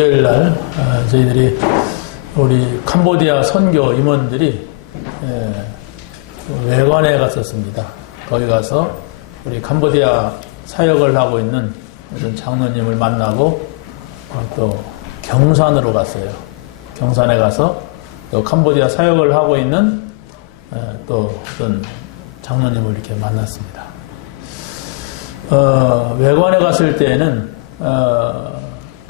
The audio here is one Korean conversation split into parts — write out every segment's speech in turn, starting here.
일요일날 저희들이 우리 캄보디아 선교 임원들이 외관에 갔었습니다. 거기 가서 우리 캄보디아 사역을 하고 있는 어떤 장로님을 만나고 또 경산으로 갔어요. 경산에 가서 또 캄보디아 사역을 하고 있는 또 어떤 장로님을 이렇게 만났습니다. 외관에 갔을 때에는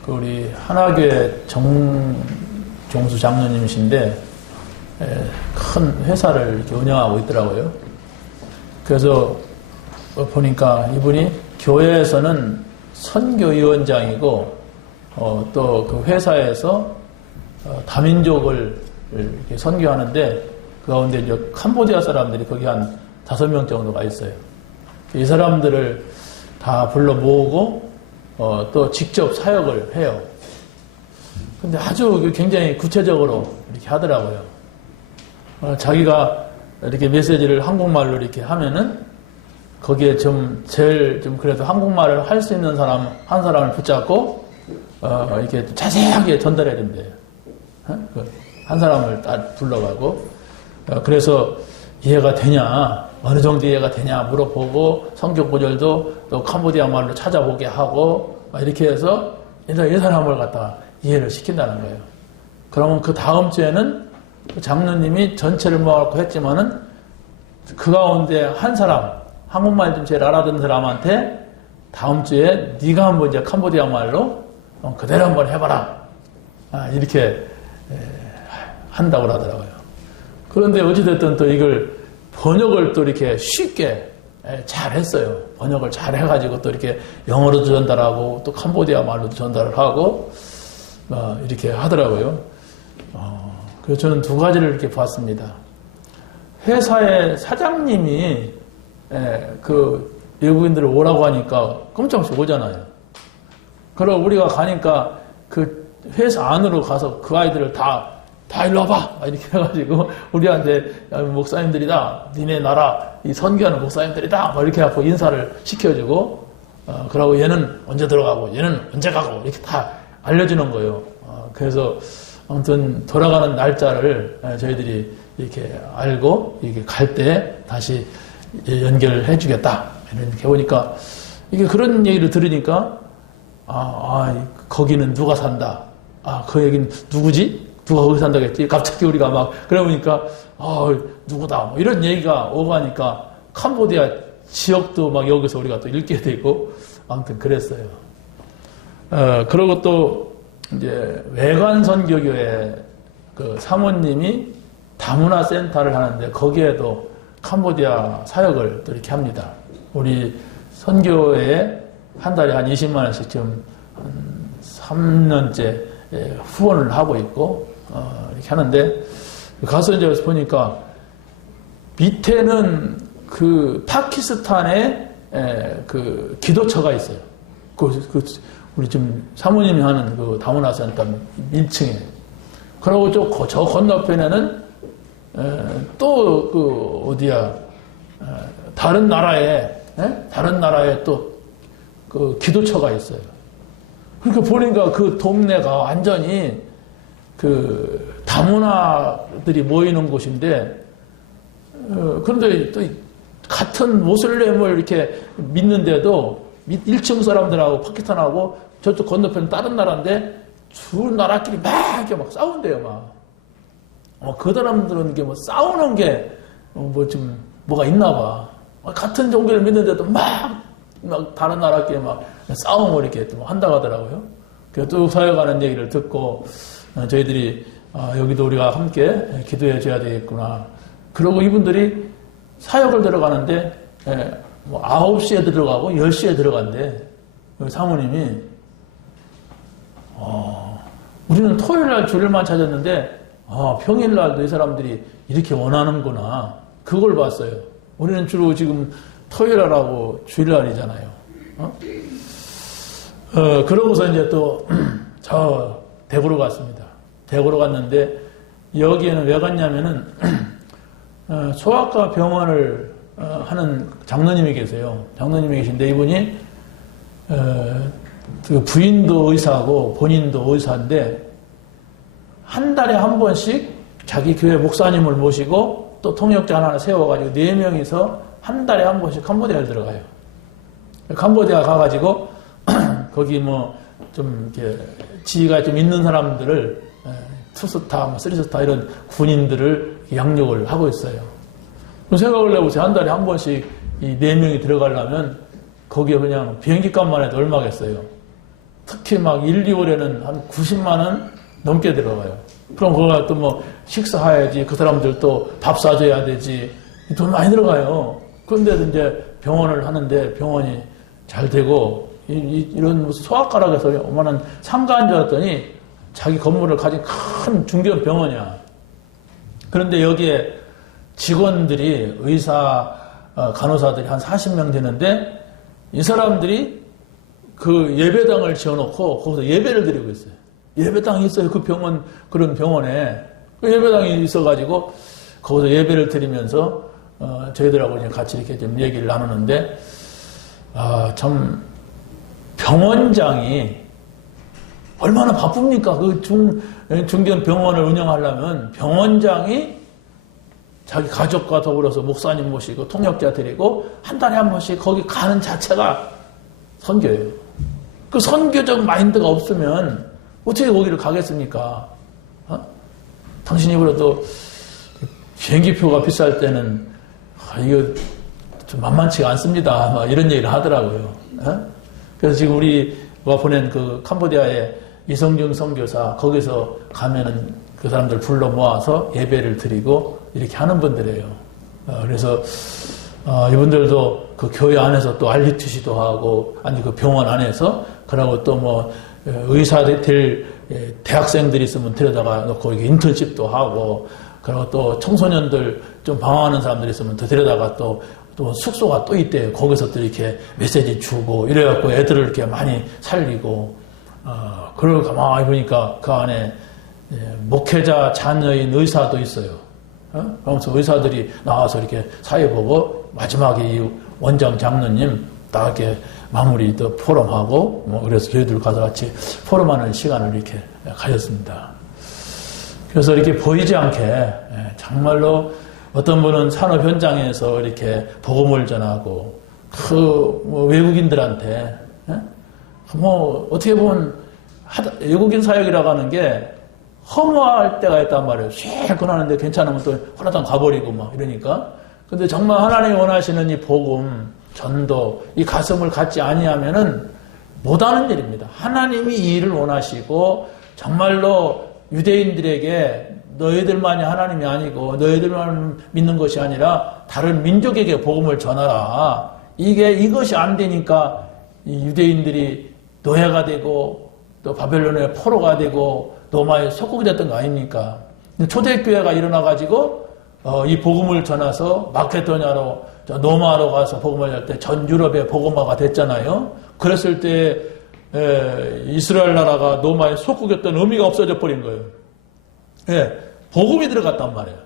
그 우리 하나교회 정종수 장로님이신데 큰 회사를 이렇게 운영하고 있더라고요. 그래서 보니까 이분이 교회에서는 선교위원장이고 또 그 회사에서 다민족을 이렇게 선교하는데 그 가운데 이제 캄보디아 사람들이 거기 한 5명 정도가 있어요. 이 사람들을 다 불러 모으고 또 직접 사역을 해요. 근데 아주 굉장히 구체적으로 이렇게 하더라고요. 자기가 이렇게 메시지를 한국말로 이렇게 하면은 거기에 제일 그래도 한국말을 할 수 있는 사람, 한 사람을 붙잡고 이렇게 자세하게 전달해야 된대요. 한 사람을 딱 불러가고 그래서 이해가 되냐, 어느 정도 이해가 되냐 물어보고 성경 구절도 또 캄보디아 말로 찾아보게 하고 이렇게 해서 이 사람을 갖다 이해를 시킨다는 거예요. 그러면 그 다음 주에는 장로님이 전체를 모아놓고 했지만은 그 가운데 한 사람, 한국말 좀 제일 알아듣는 사람한테 다음 주에 네가 한번 이제 캄보디아 말로 그대로 한번 해봐라. 이렇게 한다고 하더라고요. 그런데 어찌됐든 또 이걸 번역을 또 이렇게 쉽게 잘 했어요. 번역을 잘 해가지고 또 이렇게 영어로도 전달하고 또 캄보디아 말로도 전달을 하고 이렇게 하더라고요. 그래서 저는 두 가지를 이렇게 봤습니다. 회사의 사장님이 그 외국인들을 오라고 하니까 깜짝씩 오잖아요. 그럼 우리가 가니까 그 회사 안으로 가서 그 아이들을 다 일로 와봐! 이렇게 해가지고 우리한테 목사님들이다. 니네 나라 이 선교하는 목사님들이다. 이렇게 해갖고 인사를 시켜주고 그러고 얘는 언제 들어가고 얘는 언제 가고 이렇게 다 알려주는 거예요. 그래서 아무튼 돌아가는 날짜를 저희들이 이렇게 알고 이렇게 갈 때 다시 연결해 주겠다. 이렇게 보니까 이게 그런 얘기를 들으니까 거기는 누가 산다. 그 얘기는 누구지? 누가 거기 산다겠지? 갑자기 우리가 막 그러니까 누구다. 뭐 이런 얘기가 오고 하니까 캄보디아 지역도 막 여기서 우리가 또 읽게 되고 아무튼 그랬어요. 그리고 또 이제 외관 선교교회 그 사모님이 다문화 센터를 하는데 거기에도 캄보디아 사역을 또 이렇게 합니다. 우리 선교회에 한 달에 한 20만 원씩 지금 한 3년째 후원을 하고 있고 이렇게 하는데 가서 이제 보니까 밑에는 그 파키스탄에 그 기도처가 있어요. 우리 지금 사모님이 하는 그 다문화 센터 1층에. 그리고 저 건너편에는 또 그 어디야 다른 나라에 또 그 기도처가 있어요. 그러니까 보니까 그 동네가 완전히 그 다문화들이 모이는 곳인데 그런데 또 같은 모슬렘을 이렇게 믿는데도 1층 사람들하고 파키스탄하고 저쪽 건너편 다른 나라인데 두 나라끼리 막 이렇게 막 싸운대요, 막. 그 사람들은 이게 뭐 싸우는 게 좀 뭐가 있나 봐. 같은 종교를 믿는데도 막 다른 나라끼리 막 싸움을 이렇게 또 한다고 하더라고요. 그래서 또 사역하는 얘기를 듣고 저희들이 여기도 우리가 함께 기도해 줘야 되겠구나. 그러고 이분들이 사역을 들어가는데 뭐 9시에 들어가고 10시에 들어간대. 사모님이 우리는 토요일날 주일만 찾았는데 평일날도 이 사람들이 이렇게 원하는구나. 그걸 봤어요. 우리는 주로 지금 토요일날하고 주일날이잖아요. 그러고서 이제 또 저 대구로 갔습니다. 대구로 갔는데 여기에는 왜 갔냐면은 소아과 병원을 하는 장로님이 계세요. 장로님이 계신데 이분이 그 부인도 의사고 본인도 의사인데 한 달에 한 번씩 자기 교회 목사님을 모시고 또 통역자 하나 세워가지고 4명이서 한 달에 한 번씩 캄보디아를 들어가요. 캄보디아 가가지고 거기 뭐 좀 이렇게 지위가 좀 있는 사람들을 투스타, 뭐 쓰리스타 이런 군인들을 양육을 하고 있어요. 생각을 해보세요. 한 달에 한 번씩 이 4명이 들어가려면 거기에 그냥 비행기 값만 해도 얼마겠어요. 특히 막 1, 2월에는 한 90만 원 넘게 들어가요. 그럼 거기가 또 뭐 식사해야지, 그 사람들 또 밥 사줘야 되지, 돈 많이 들어가요. 그런데도 이제 병원을 하는데 병원이 잘 되고 이런 무슨 소아과락에서 오만한 상가인 줄 알았더니 자기 건물을 가진 큰 중견 병원이야. 그런데 여기에 직원들이 의사, 간호사들이 한 40명 되는데 이 사람들이 그 예배당을 지어놓고 거기서 예배를 드리고 있어요. 예배당이 있어요. 그 병원, 그런 병원에. 그 예배당이 있어가지고 거기서 예배를 드리면서 저희들하고 이제 같이 이렇게 좀 얘기를 나누는데 참 병원장이 얼마나 바쁩니까? 그 중견 병원을 운영하려면 병원장이 자기 가족과 더불어서 목사님 모시고 통역자 드리고 한 달에 한 번씩 거기 가는 자체가 선교예요. 그 선교적 마인드가 없으면 어떻게 거기를 가겠습니까? 당신이 그래도 비행기표가 비쌀 때는 이거 좀 만만치가 않습니다. 막 이런 얘기를 하더라고요. 그래서 지금 우리가 보낸 그 캄보디아의 이성중 선교사 거기서 가면은 그 사람들 불러 모아서 예배를 드리고 이렇게 하는 분들이에요. 그래서 이분들도 그 교회 안에서 또 RUTC도 하고 아니 그 병원 안에서 그러고 또 뭐 의사들 대학생들이 있으면 데려다가 놓고 인턴십도 하고 그리고 또 청소년들 좀 방황하는 사람들이 있으면 더 데려다가 또 숙소가 또 있대요. 거기서 또 이렇게 메시지 주고 이래갖고 애들을 이렇게 많이 살리고 그러고 가만히 보니까 그 안에 목회자 자녀인 의사도 있어요. 그러면서 의사들이 나와서 이렇게 사회 보고 마지막에 이 원장 장로님 딱 이렇게 마무리 또 포럼하고 뭐 그래서 저희들 가서 같이 포럼하는 시간을 이렇게 가졌습니다. 그래서 이렇게 보이지 않게 정말로 어떤 분은 산업 현장에서 이렇게 복음을 전하고 뭐 외국인들한테 뭐 어떻게 보면 외국인 사역이라고 하는 게 허무할 때가 있단 말이에요. 쉐끔 하는데 괜찮으면 또 허나당 가버리고 막 이러니까. 근데 정말 하나님이 원하시는 이 복음, 전도, 이 가슴을 갖지 아니하면은 못하는 일입니다. 하나님이 이 일을 원하시고 정말로 유대인들에게 너희들만이 하나님이 아니고 너희들만 믿는 것이 아니라 다른 민족에게 복음을 전하라. 이것이 안 되니까 이 유대인들이 노예가 되고 또 바벨론의 포로가 되고 로마의 속국이 됐던 거 아닙니까? 초대교회가 일어나가지고 이 복음을 전해서 마케도냐로 노마로 가서 복음을 할 때 전 유럽의 복음화가 됐잖아요. 그랬을 때 이스라엘 나라가 노마의 속국이었던 의미가 없어져 버린 거예요. 예, 복음이 들어갔단 말이에요.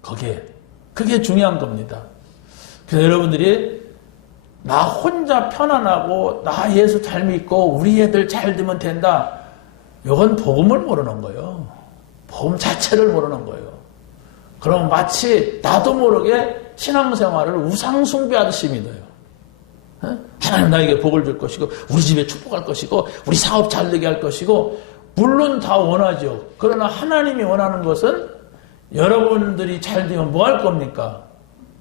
거기에. 그게 중요한 겁니다. 그래서 여러분들이 나 혼자 편안하고 나 예수 잘 믿고 우리 애들 잘 되면 된다. 이건 복음을 모르는 거예요. 복음 자체를 모르는 거예요. 그럼 마치 나도 모르게 신앙생활을 우상숭배하듯이 믿어요. 하나님 나에게 복을 줄 것이고 우리 집에 축복할 것이고 우리 사업 잘 되게 할 것이고 물론 다 원하죠. 그러나 하나님이 원하는 것은 여러분들이 잘 되면 뭐 할 겁니까?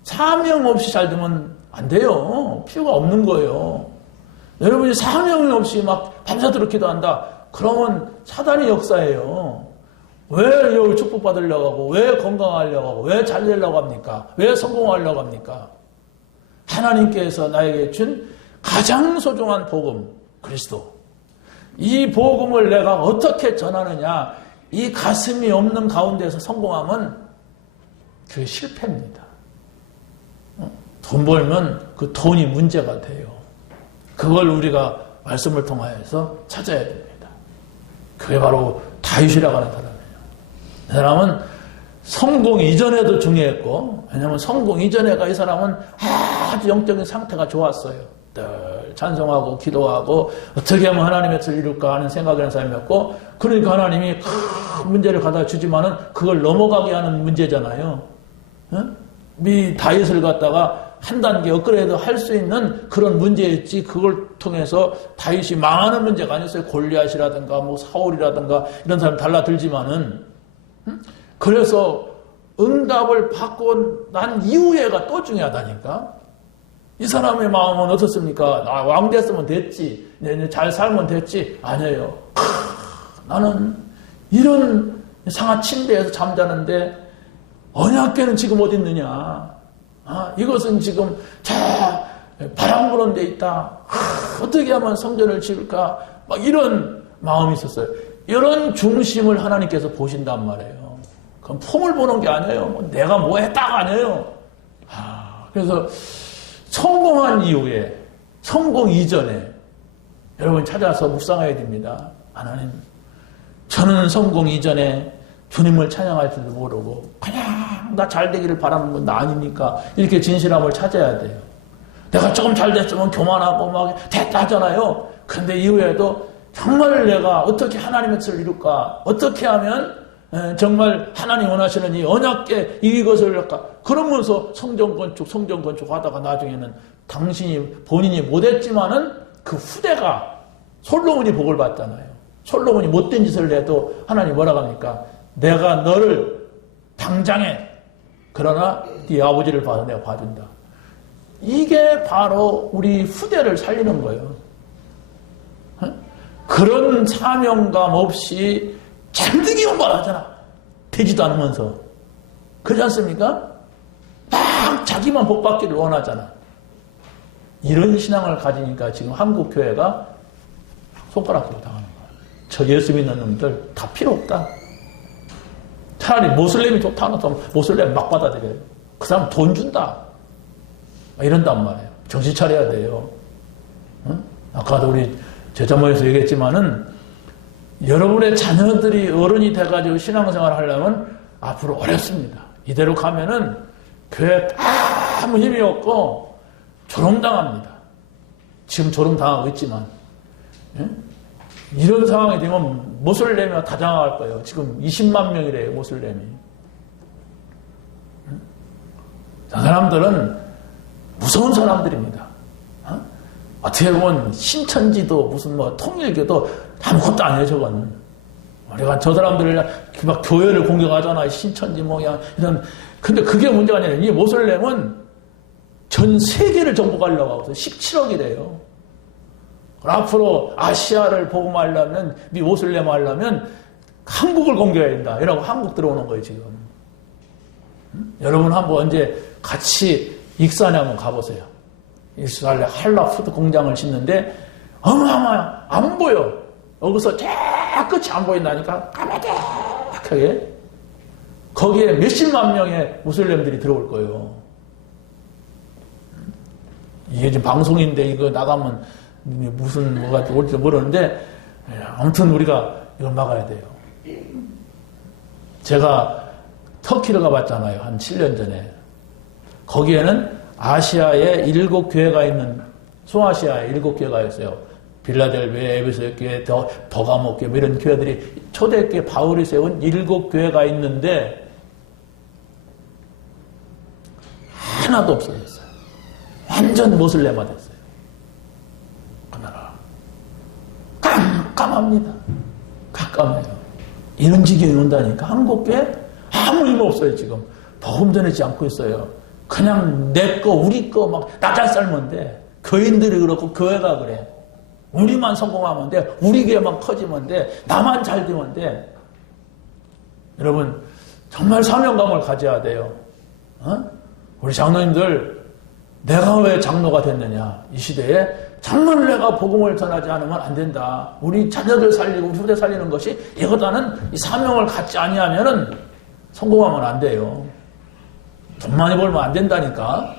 사명 없이 잘 되면 안 돼요. 필요가 없는 거예요. 여러분이 사명이 없이 막 밤새도록 기도한다. 그러면 사단의 역사예요. 왜 여기 축복받으려고 하고 왜 건강하려고 하고 왜 잘 되려고 합니까? 왜 성공하려고 합니까? 하나님께서 나에게 준 가장 소중한 복음 그리스도. 이 복음을 내가 어떻게 전하느냐. 이 가슴이 없는 가운데서 성공하면 그게 실패입니다. 돈 벌면 그 돈이 문제가 돼요. 그걸 우리가 말씀을 통하여서 찾아야 됩니다. 그게 바로 다윗이라고 하는 사람이에요. 이 사람은 성공 이전에도 중요했고, 왜냐하면 성공 이전에가 이 사람은 아주 영적인 상태가 좋았어요. 늘 찬송하고 기도하고 어떻게 하면 하나님의 뜻을 이룰까 하는 생각을 하는 사람이었고, 그러니까 하나님이 큰 문제를 갖다 주지만은 그걸 넘어가게 하는 문제잖아요. 이 다윗을 갖다가 한 단계 업그레이드 할 수 있는 그런 문제였지, 그걸 통해서 다윗이 망하는 문제가 아니었어요. 골리앗이라든가 뭐 사울이라든가 이런 사람 달라들지만은, 그래서 응답을 받고 난 이후에가 또 중요하다니까. 이 사람의 마음은 어떻습니까? 왕 됐으면 됐지, 잘 살면 됐지. 아니에요. 나는 이런 상하 침대에서 잠자는데 언약궤는 지금 어디 있느냐? 이것은 지금 저 바람 부는 데 있다. 어떻게 하면 성전을 지을까? 막 이런 마음이 있었어요. 이런 중심을 하나님께서 보신단 말이에요. 그건 폼을 보는 게 아니에요. 내가 뭐 했다가 아니에요. 그래서 성공한 이후에, 성공 이전에 여러분 찾아서 묵상해야 됩니다. 하나님, 저는 성공 이전에 주님을 찬양할 줄도 모르고 그냥 나 잘 되기를 바라는 건 나 아니니까 이렇게 진실함을 찾아야 돼요. 내가 조금 잘 됐으면 교만하고 막 됐다 하잖아요. 근데 이후에도 정말 내가 어떻게 하나님의 뜻을 이룰까? 어떻게 하면 정말 하나님 원하시는 이 언약궤 이것을 할까? 그러면서 성전 건축 하다가 나중에는 본인이 못했지만은 그 후대가 솔로몬이 복을 받잖아요. 솔로몬이 못된 짓을 해도 하나님 뭐라고 합니까? 내가 너를 당장에, 그러나 네 아버지를 봐서 내가 봐준다. 이게 바로 우리 후대를 살리는 거예요. 그런 사명감 없이 잘되기만 바라잖아. 되지도 않으면서. 그렇지 않습니까? 막 자기만 복 받기를 원하잖아. 이런 신앙을 가지니까 지금 한국 교회가 손가락으로 당하는 거야. 저 예수 믿는 놈들 다 필요 없다. 차라리 모슬렘이 좋다는 사람 모슬렘 막 받아들여요. 그 사람 돈 준다. 이런단 말이에요. 정신 차려야 돼요. 아까도 우리 제자모에서 얘기했지만은 여러분의 자녀들이 어른이 돼가지고 신앙생활을 하려면 앞으로 어렵습니다. 이대로 가면은 교회에 아무 힘이 없고 조롱당합니다. 지금 조롱당하고 있지만, 이런 상황이 되면 모슬렘이 다 당할 거예요. 지금 20만 명이래요, 모슬렘이. 저 사람들은 무서운 사람들입니다. 어떻게 보면 신천지도 무슨 뭐 통일교도 아무것도 아니에요, 저건. 우리가 저 사람들을 막 교회를 공격하잖아. 신천지 뭐야, 이런. 근데 그게 문제가 아니라 이 모슬렘은 전 세계를 정복하려고 하고 17억이래요. 앞으로 아시아를 복음하려면, 이 모슬렘 하려면 한국을 공격해야 된다. 이러고 한국 들어오는 거예요, 지금. 여러분 한번 언제 같이 익산에 한번 가보세요. 익산에 한라푸드 공장을 짓는데 어마어마해요. 안 보여. 여기서 저 끝이 안 보인다니까. 까마득하게. 거기에 몇십만 명의 무슬림들이 들어올 거예요. 이게 지금 방송인데 이거 나가면 무슨 뭐가 올지 모르는데, 아무튼 우리가 이걸 막아야 돼요. 제가 터키를 가봤잖아요. 한 7년 전에. 거기에는 아시아에 7교회가 있는, 소아시아에 7교회가 있어요. 빌라델비아, 에베소 교회, 버가모 교회, 이런 교회들이 초대교회 바울이 세운 7교회가 있는데 하나도 없어졌어요. 완전 모슬렘화 됐어요. 그 나라. 깜깜합니다. 깜깜해요. 이런 지경이 온다니까. 한국교회 아무 힘 없어요, 지금. 복음 전하지 않고 있어요. 그냥 내 거, 우리 거 막 나잘 살면 돼. 교인들이 그렇고 교회가 그래. 우리만 성공하면 돼. 우리 교회만 커지면 돼. 나만 잘 되면 돼. 여러분, 정말 사명감을 가져야 돼요. 우리 장로님들, 내가 왜 장로가 됐느냐? 이 시대에 정말 내가 복음을 전하지 않으면 안 된다. 우리 자녀들 살리고 우리 후대 살리는 것이 이거다는 이 사명을 갖지 아니하면은 성공하면 안 돼요. 돈 많이 벌면 안 된다니까.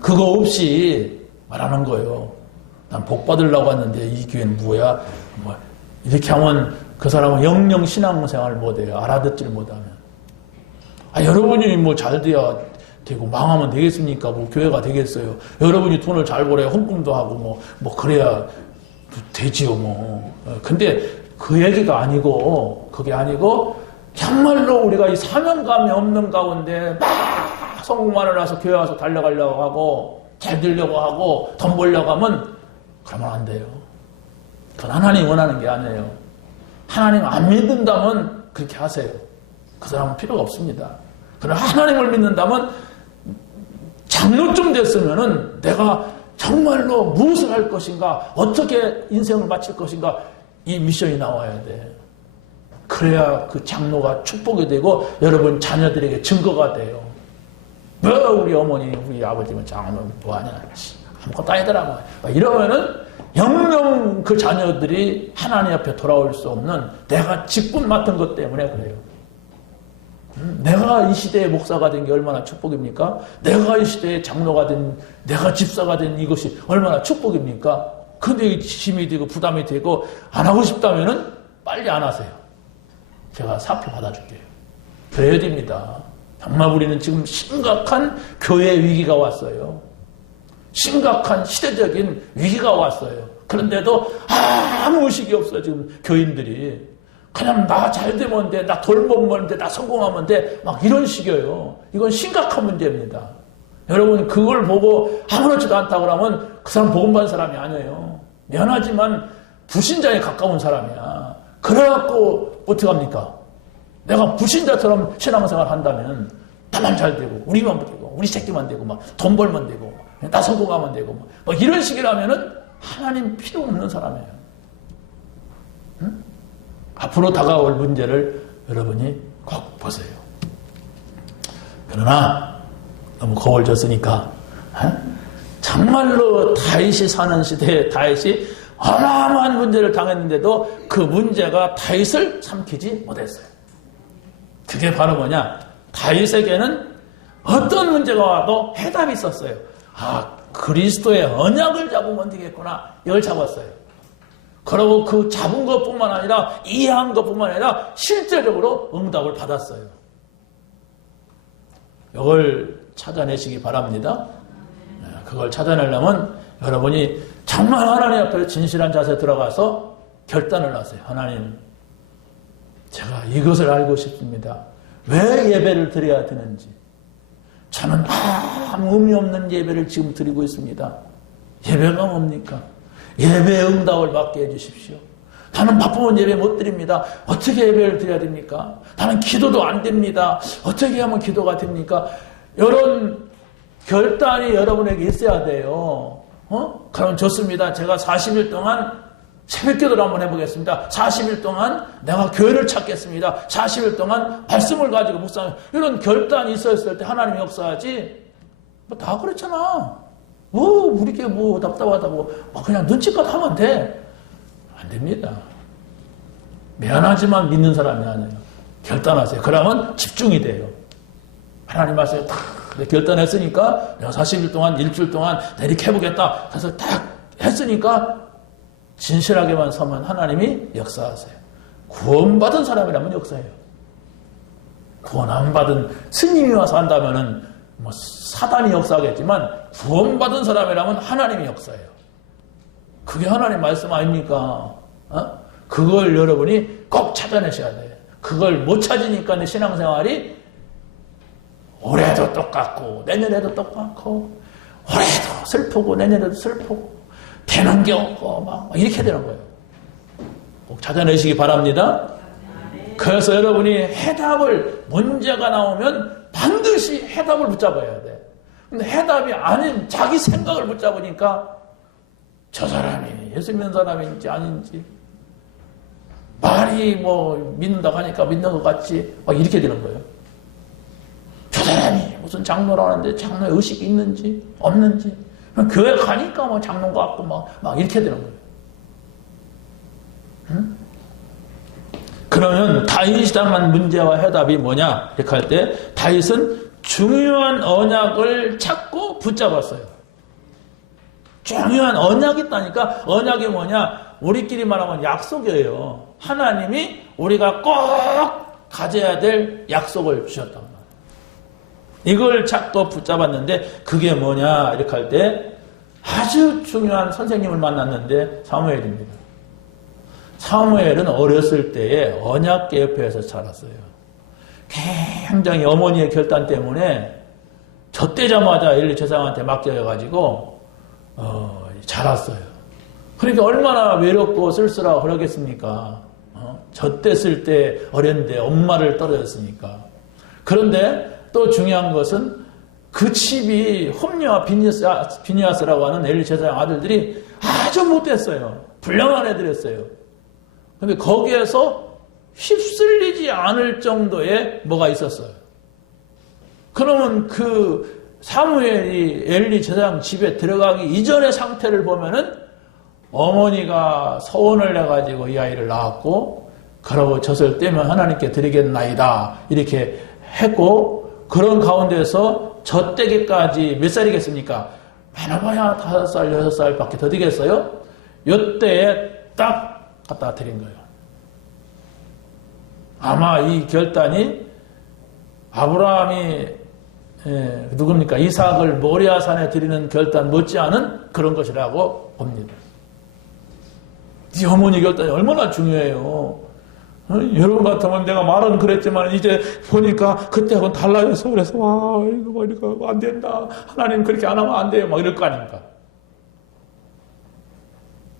그거 없이 말하는 거예요. 난 복 받으려고 왔는데 이 교회는 뭐야? 뭐 이렇게 하면 그 사람은 영영 신앙생활을 못해요. 알아듣지를 못하면. 여러분이 뭐 잘 돼야 되고 망하면 되겠습니까? 뭐 교회가 되겠어요. 여러분이 돈을 잘 벌어야 헌금도 하고 뭐 그래야 되지요 뭐. 근데 그 얘기가 아니고 그게 아니고 정말로 우리가 이 사명감이 없는 가운데 막 성공하러 나서 교회 와서 달려가려고 하고 잘 되려고 하고 돈 벌려고 하면 그러면 안 돼요. 그건 하나님 원하는 게 아니에요. 하나님 안 믿는다면 그렇게 하세요. 그 사람은 필요가 없습니다. 그러나 하나님을 믿는다면 장로쯤 됐으면은 내가 정말로 무엇을 할 것인가, 어떻게 인생을 마칠 것인가, 이 미션이 나와야 돼. 그래야 그 장로가 축복이 되고 여러분 자녀들에게 증거가 돼요. 뭐 우리 어머니, 우리 아버지는 장로 뭐하냐, 아무것도 아니더라. 이러면은 영영 그 자녀들이 하나님 앞에 돌아올 수 없는 내가 직분 맡은 것 때문에 그래요. 내가 이 시대의 목사가 된 게 얼마나 축복입니까? 내가 이 시대의 장로가 된, 내가 집사가 된 이것이 얼마나 축복입니까? 근데 힘이 되고 부담이 되고 안 하고 싶다면은 빨리 안 하세요. 제가 사표 받아줄게요. 그래야 됩니다. 정말 우리는 지금 심각한 교회 위기가 왔어요. 심각한 시대적인 위기가 왔어요. 그런데도 아무 의식이 없어요. 지금 교인들이. 그냥 나 잘 되면 돼, 나 돈 벌면 돼, 나 성공하면 돼, 막 이런 식이에요. 이건 심각한 문제입니다. 여러분 그걸 보고 아무렇지도 않다고 그러면 그 사람 복음받은 사람이 아니에요. 미안하지만 불신자에 가까운 사람이야. 그래갖고 어떻게 합니까? 내가 불신자처럼 신앙생활 한다면 나만 잘 되고 우리만 되고 우리 새끼만 되고 막 돈 벌면 되고 나 성공하면 되고 막 이런 식이라면은 하나님 필요 없는 사람이에요. 응? 앞으로 다가올 문제를 여러분이 꼭 보세요. 그러나 너무 거울졌으니까 정말로 다윗이 사는 시대에 다윗이 어마어마한 문제를 당했는데도 그 문제가 다윗을 삼키지 못했어요. 그게 바로 뭐냐? 다윗에게는 어떤 문제가 와도 해답이 있었어요. 그리스도의 언약을 잡으면 되겠구나. 이걸 잡았어요. 그리고 그 잡은 것뿐만 아니라 이해한 것뿐만 아니라 실제적으로 응답을 받았어요. 이걸 찾아내시기 바랍니다. 그걸 찾아내려면 여러분이 정말 하나님 앞에 진실한 자세 들어가서 결단을 하세요. 하나님, 제가 이것을 알고 싶습니다. 왜 예배를 드려야 되는지. 저는 아무 의미 없는 예배를 지금 드리고 있습니다. 예배가 뭡니까? 예배의 응답을 받게 해주십시오. 나는 바쁘면 예배 못 드립니다. 어떻게 예배를 드려야 됩니까? 나는 기도도 안 됩니다. 어떻게 하면 기도가 됩니까? 이런 결단이 여러분에게 있어야 돼요. 그럼 좋습니다. 제가 40일 동안 새벽 기도를 한번 해보겠습니다. 40일 동안 내가 교회를 찾겠습니다. 40일 동안 말씀을 가지고 묵상, 이런 결단이 있었을 때 하나님이 역사하지. 다 그렇잖아. 우리게 답답하다고 그냥 눈치껏 하면 돼. 안 됩니다. 미안하지만 믿는 사람이 아니에요. 결단하세요. 그러면 집중이 돼요. 하나님 말씀에 딱 결단했으니까 내가 40일 동안 일주일 동안 이렇게 해보겠다. 그래서 딱 했으니까 진실하게만 서면 하나님이 역사하세요. 구원받은 사람이라면 역사해요. 구원 안 받은 스님이 와서 한다면은 사단이 역사하겠지만 구원받은 사람이라면 하나님이 역사해요. 그게 하나님 말씀 아닙니까? 그걸 여러분이 꼭 찾아내셔야 돼요. 그걸 못 찾으니까 내 신앙생활이 올해도 똑같고 내년에도 똑같고 올해도 슬프고 내년에도 슬프고 되는 게 없고 막 이렇게 되는 거예요. 꼭 찾아내시기 바랍니다. 그래서 여러분이 해답을, 문제가 나오면 반드시 해답을 붙잡아야 돼. 근데 해답이 아닌 자기 생각을 붙잡으니까 저 사람이 예수 믿는 사람인지 아닌지, 말이 믿는다고 하니까 믿는 것 같지, 막 이렇게 되는 거예요. 저 사람이 무슨 장로라는데 장로의 의식이 있는지 없는지, 교회 가니까 장로인 것 같고 막 이렇게 되는 거예요. 응? 그러면 다윗이 당한 문제와 해답이 뭐냐? 이렇게 할 때 다윗은 중요한 언약을 찾고 붙잡았어요. 중요한 언약이 있다니까. 언약이 뭐냐? 우리끼리 말하면 약속이에요. 하나님이 우리가 꼭 가져야 될 약속을 주셨단 말이에요. 이걸 자꾸 붙잡았는데 그게 뭐냐 이렇게 할 때 아주 중요한 선생님을 만났는데 사무엘입니다. 사무엘은 어렸을 때에 언약궤 옆에서 자랐어요. 굉장히 어머니의 결단 때문에 젖대자마자 엘리 제사장한테 맡겨가지고 자랐어요. 그러니까 얼마나 외롭고 쓸쓸하고 그러겠습니까? 젖댔을 때 어렸는데 엄마를 떨어졌으니까. 그런데 또 중요한 것은 그 집이 홈리와 비니아스라고 하는 엘리 제사장 아들들이 아주 못됐어요. 불량한 애들이었어요. 근데 거기에서 휩쓸리지 않을 정도의 뭐가 있었어요. 그러면 그 사무엘이 엘리 제사장 집에 들어가기 이전의 상태를 보면은 어머니가 서원을 내가지고 이 아이를 낳았고, 그러고 젖을 떼면 하나님께 드리겠나이다 이렇게 했고, 그런 가운데서 젖떼기까지 몇 살이겠습니까? 많아봐야 5살, 6살 밖에 더 되겠어요? 요때에 딱 갖다 드린 거예요. 아마 이 결단이 아브라함이 누굽니까? 이삭을 모리아산에 드리는 결단 못지않은 그런 것이라고 봅니다. 이 어머니 결단이 얼마나 중요해요. 여러분 같으면 내가 말은 그랬지만 이제 보니까 그때하고는 달라져서 그래서 이거 안 된다. 하나님 그렇게 안 하면 안 돼요. 막 이럴 거 아닙니까?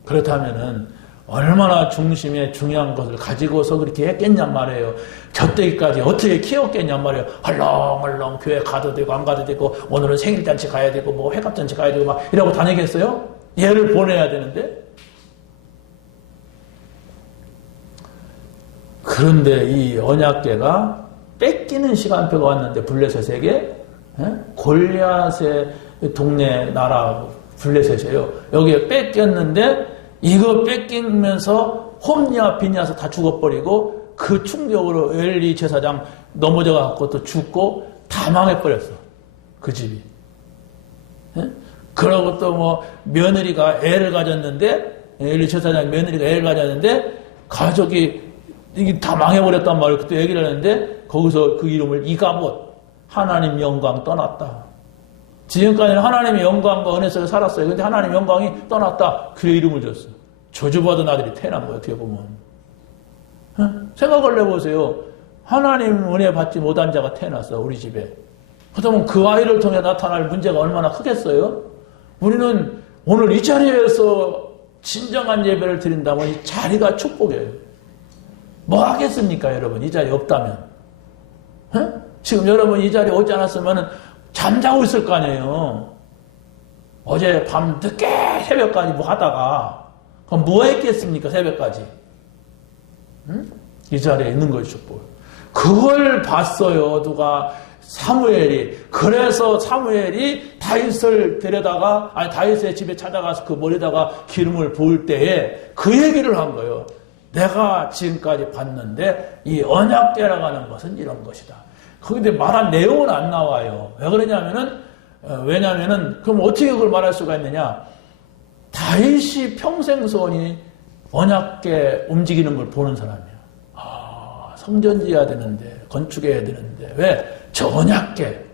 그렇다면은 얼마나 중심에 중요한 것을 가지고서 그렇게 했겠냔 말이에요. 곁대기까지 어떻게 키웠겠냔 말이에요. 헐렁헐렁 교회 가도 되고 안 가도 되고 오늘은 생일잔치 가야 되고 뭐 회갑잔치 가야 되고 막 이러고 다니겠어요? 얘를 보내야 되는데. 그런데 이 언약궤가 뺏기는 시간표가 왔는데 블레셋에게 골리앗의 동네 나라 블레셋이에요. 여기에 뺏겼는데 이거 뺏기면서 홈리와 비니아스 다 죽어버리고 그 충격으로 엘리 제사장 넘어져갖고 또 죽고 다 망해버렸어. 그 집이. 그러고 또 뭐 며느리가 애를 가졌는데 엘리 제사장 며느리가 애를 가졌는데 가족이 이게 다 망해버렸단 말이에요. 그때 얘기를 했는데 거기서 그 이름을 이가봇, 하나님 영광 떠났다. 지금까지는 하나님의 영광과 은혜 속에 살았어요. 근데 하나님 영광이 떠났다. 그 이름을 줬어요. 저주받은 아들이 태어난 거예요. 어떻게 보면. 생각을 해보세요. 하나님 은혜 받지 못한 자가 태어났어. 우리 집에. 그렇다면 그 아이를 통해 나타날 문제가 얼마나 크겠어요? 우리는 오늘 이 자리에서 진정한 예배를 드린다면 이 자리가 축복이에요. 뭐 하겠습니까, 여러분? 이 자리에 없다면. 지금 여러분 이 자리에 오지 않았으면 잠자고 있을 거 아니에요. 어제 밤 늦게 새벽까지 뭐 하다가, 그럼 뭐 했겠습니까, 새벽까지? 이 자리에 있는 것이 축복. 그걸 봤어요, 누가. 사무엘이. 그래서 사무엘이 다윗을 데려다가, 다윗의 집에 찾아가서 그 머리다가 기름을 부을 때에 그 얘기를 한 거예요. 내가 지금까지 봤는데 이 언약궤라고 하는 것은 이런 것이다. 거기에 말한 내용은 안 나와요. 왜 그러냐면은 그럼 어떻게 그걸 말할 수가 있느냐? 다윗이 평생 소원이 언약궤 움직이는 걸 보는 사람이에요. 성전 지어야 되는데, 건축해야 되는데 왜? 저 언약궤.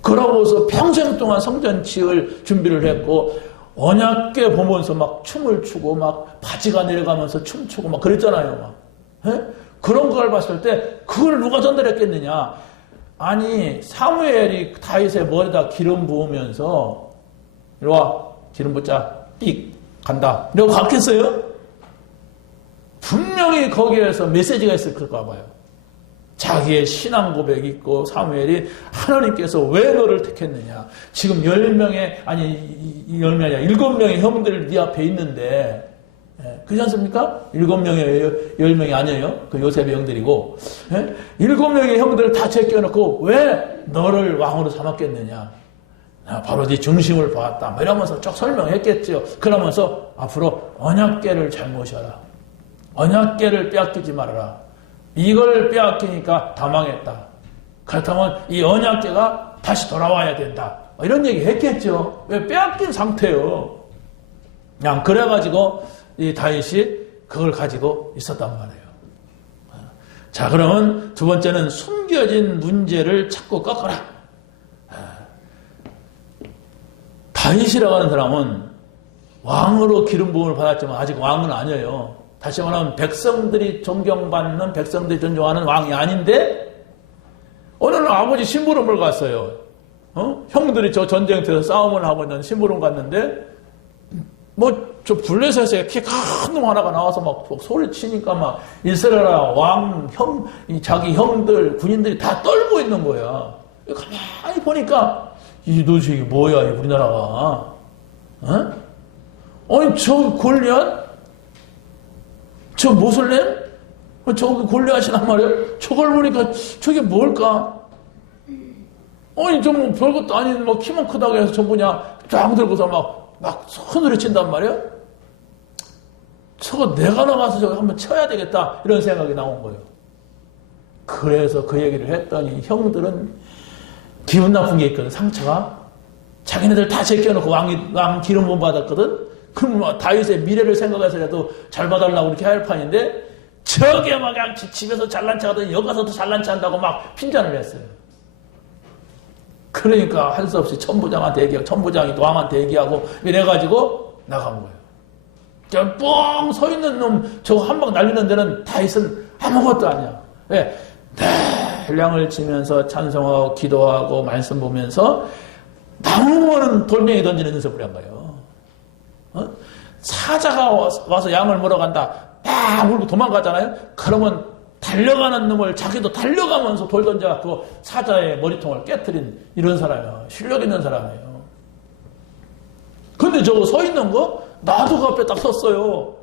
그러고서 평생 동안 성전 지을 준비를 했고 언약궤 보면서 막 춤을 추고 막 바지가 내려가면서 춤추고 막 그랬잖아요. 막. 그런 걸 봤을 때 그걸 누가 전달했겠느냐? 아니 사무엘이 다윗의 머리에다 기름 부으면서 이리 와 기름 붓자 삑 간다 이러고 갔겠어요? 분명히 거기에서 메시지가 있을 걸까 봐요. 자기의 신앙 고백이 있고 사무엘이 하나님께서 왜 너를 택했느냐. 지금 10명의 아니 10명이 아니라 7명의 형들 네 앞에 있는데 그렇지 않습니까? 7명의 10명이 아니에요. 그 요셉의 형들이고 7명의 형들을 다 제껴놓고 왜 너를 왕으로 삼았겠느냐. 바로 네 중심을 보았다. 이러면서 쭉 설명했겠죠. 그러면서 앞으로 언약궤를 잘 모셔라. 언약궤를 빼앗기지 말아라. 이걸 빼앗기니까 다 망했다. 그렇다면 이 언약궤가 다시 돌아와야 된다. 이런 얘기 했겠죠. 왜 빼앗긴 상태요. 그냥 그래가지고 이 다윗이 그걸 가지고 있었단 말이에요. 자, 그러면 두 번째는 숨겨진 문제를 찾고 꺾어라. 다윗이라고 하는 사람은 왕으로 기름 부음을 받았지만 아직 왕은 아니에요. 다시 말하면 백성들이 존경받는, 백성들이 존중하는 왕이 아닌데 어느 날 아버지 심부름을 갔어요. 형들이 저 전쟁터에서 싸움을 하고 있는 심부름 갔는데 저 블레셋에 키 큰 놈 하나가 나와서 막 소리 치니까 막 이스라엘 왕, 자기 형들, 군인들이 다 떨고 있는 거야. 가만히 보니까 이 도대체 이게 뭐야, 이 우리나라가. 아니, 저 골리앗? 저 모슬렘? 저기 골리앗이란 말이야? 저걸 보니까 저게 뭘까? 아니, 저 뭐 별것도 아닌 뭐 키만 크다고 해서 저 뭐냐, 쫙 들고서 막 손으로 친단 말이야? 저거 내가 나가서 저거 한번 쳐야 되겠다. 이런 생각이 나온 거예요. 그래서 그 얘기를 했더니 형들은 기분 나쁜 게 있거든, 상처가. 자기네들 다 제껴놓고 왕 기름 부음 받았거든? 그럼 다윗의 미래를 생각해서라도 잘 봐달라고 이렇게 할 판인데, 저게 막 그냥 집에서 잘난 체 하더니 여기 가서도 잘난 체 한다고 막 핀잔을 했어요. 그러니까 할 수 없이 천부장한테 얘기하고, 천부장이 왕한테 얘기하고, 이래가지고 나간 거예요. 뻥 서 있는 놈, 저거 한 방 날리는 데는 다윗은 아무것도 아니야. 왜? 량을 치면서 찬송하고, 기도하고, 말씀 보면서, 나무는 돌멩이 던지는 연습을 한 거예요. 사자가 와서 양을 물어간다. 딱 물고 도망가잖아요? 그러면 달려가는 놈을 자기도 달려가면서 돌 던져갖고 사자의 머리통을 깨트린 이런 사람이에요. 실력 있는 사람이에요. 근데 저거 서 있는 거? 나도 그 앞에 딱 섰어요.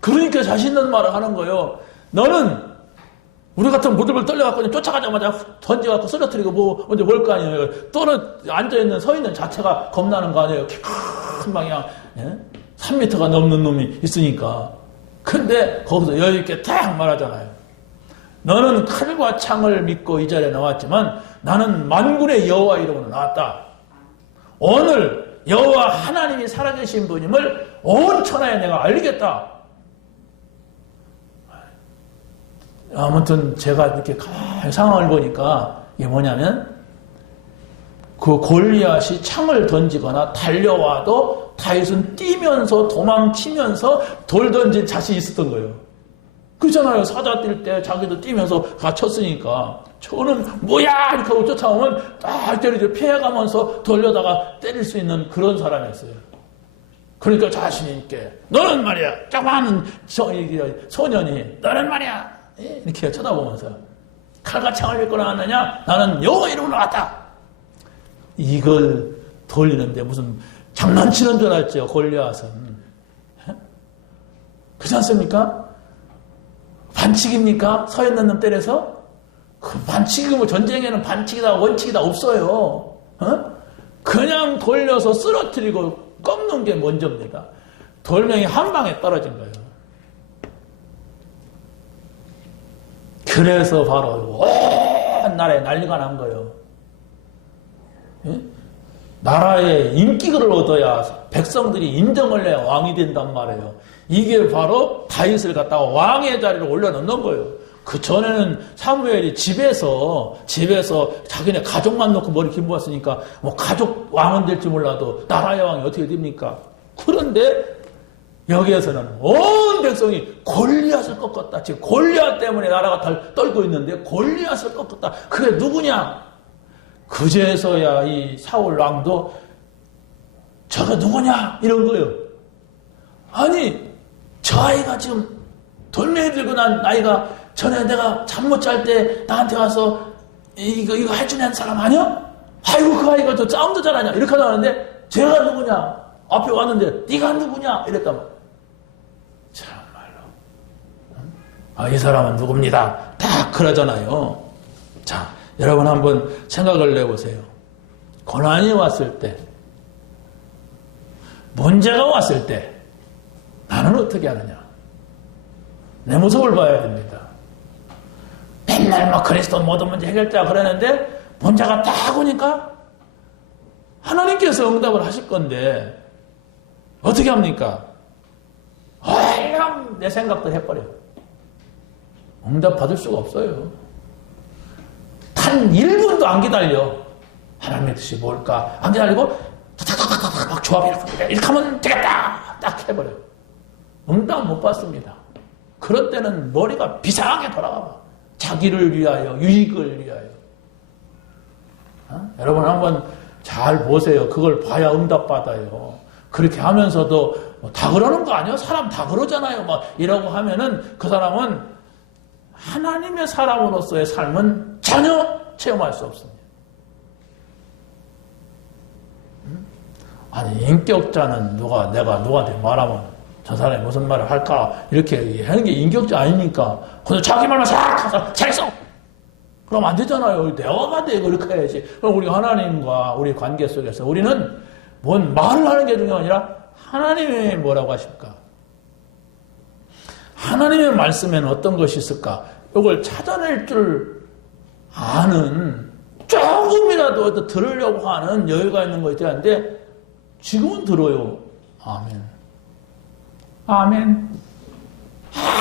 그러니까 자신 있는 말을 하는 거예요. 너는 우리 같은 무릎을 떨려갖고 쫓아가자마자 던져갖고 쓰러뜨리고 뭐 언제 뭘 거 아니에요. 또는 앉아있는 서 있는 자체가 겁나는 거 아니에요. 키 큰 방향 3m가 넘는 놈이 있으니까. 근데 거기서 여유있게 딱 말하잖아요. 너는 칼과 창을 믿고 이 자리에 나왔지만 나는 만군의 여호와 이름으로 나왔다. 오늘 여호와 하나님이 살아계신 분임을 온 천하에 내가 알리겠다. 아무튼 제가 이렇게 가만히 상황을 보니까 이게 뭐냐면 그 골리앗이 창을 던지거나 달려와도 다윗은 뛰면서 도망치면서 돌 던질 자신이 있었던 거예요. 그렇잖아요. 사자 뛸 때 자기도 뛰면서 갇혔으니까. 저는 뭐야 이렇게 하고 쫓아오면 딱 때리죠. 피해가면서 돌려다가 때릴 수 있는 그런 사람이었어요. 그러니까 자신 있게 너는 말이야 조그마한 소년이 너는 말이야 이렇게 쳐다보면서 칼과 창을 믿고 나왔느냐? 나는 여호와 이름으로 나왔다. 이걸 돌리는데 무슨 장난치는 줄 알았죠. 골리앗은. 그렇지 않습니까? 반칙입니까? 서 있는 놈 때려서? 그 반칙이고 뭐 전쟁에는 반칙이다 원칙이다 없어요. 그냥 돌려서 쓰러뜨리고 꺾는 게 먼저입니다. 돌멩이 한 방에 떨어진 거예요. 그래서 바로 온 나라에 난리가 난 거예요. 나라에 인기를 얻어야 백성들이 인정을 해야 왕이 된단 말이에요. 이게 바로 다윗을 갖다가 왕의 자리로 올려놓는 거예요. 그 전에는 사무엘이 집에서 자기네 가족만 놓고 머리 김부었으니까 뭐 가족 왕은 될지 몰라도 나라의 왕이 어떻게 됩니까? 그런데 여기에서는 온 백성이 골리앗을 꺾었다. 지금 골리앗 때문에 나라가 떨고 있는데 골리앗을 꺾었다. 그게 누구냐? 그제서야 이 사울 왕도 저가 누구냐? 이런 거예요. 아니 저 아이가 지금 돌멩이 들고 난 아이가 전에 내가 잠 못 잘 때 나한테 와서 이거 해주는 사람 아니야? 아이고 그 아이가 저 싸움도 잘하냐? 이렇게 하는데 제가 누구냐? 앞에 왔는데 네가 누구냐? 이랬단 말이야. 참말로. 이 사람은 누굽니다. 딱 그러잖아요. 자, 여러분 한번 생각을 내보세요. 고난이 왔을 때, 문제가 왔을 때 나는 어떻게 하느냐? 내 모습을 봐야 됩니다. 맨날 막 그리스도 모든 문제 해결자 그러는데 문제가 딱 오니까 하나님께서 응답을 하실 건데 어떻게 합니까? 얼른 내 생각도 해버려요. 응답 받을 수가 없어요. 단 1분도 안 기다려. 하나님의 뜻이 뭘까? 안 기다리고 막 조합이 이렇게 하면 되겠다. 딱 해버려. 응답 못 받습니다. 그럴 때는 머리가 비상하게 돌아가. 자기를 위하여, 유익을 위하여. 여러분 한번 잘 보세요. 그걸 봐야 응답 받아요. 그렇게 하면서도 다 그러는 거 아니에요? 사람 다 그러잖아요. 막 이러고 하면은 그 사람은 하나님의 사람으로서의 삶은 전혀 체험할 수 없습니다. 아니 인격자는 내가 누구한테 말하면 저 사람이 무슨 말을 할까 이렇게 하는 게 인격자 아닙니까? 그래서 자기 말만 싹 해서 잘했어. 그럼 안 되잖아요. 대화가 돼. 그렇게 해야지. 그럼 우리 하나님과 우리 관계 속에서 우리는 뭔 말을 하는 게 중요한 게 아니라 하나님이 뭐라고 하실까? 하나님의 말씀에는 어떤 것이 있을까? 이걸 찾아낼 줄 아는 조금이라도 들으려고 하는 여유가 있는 것이 되는데 지금은 들어요. 아멘. 아멘.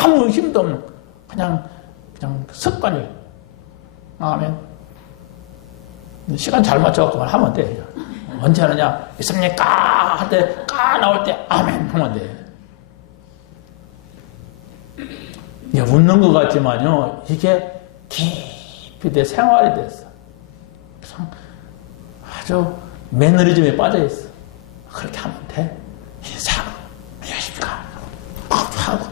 아무 힘도 없는 그냥 습관이에요. 아멘. 시간 잘 맞춰갖고만 하면 돼. 언제 하느냐? 있습니까? 할 때, 나올 때, 아멘 하면 돼. 이게 웃는 것 같지만요, 이게 깊이 내 생활이 됐어. 아주 매너리즘에 빠져있어. 그렇게 하면 돼. 인사하고, 안녕하십니까? 하고.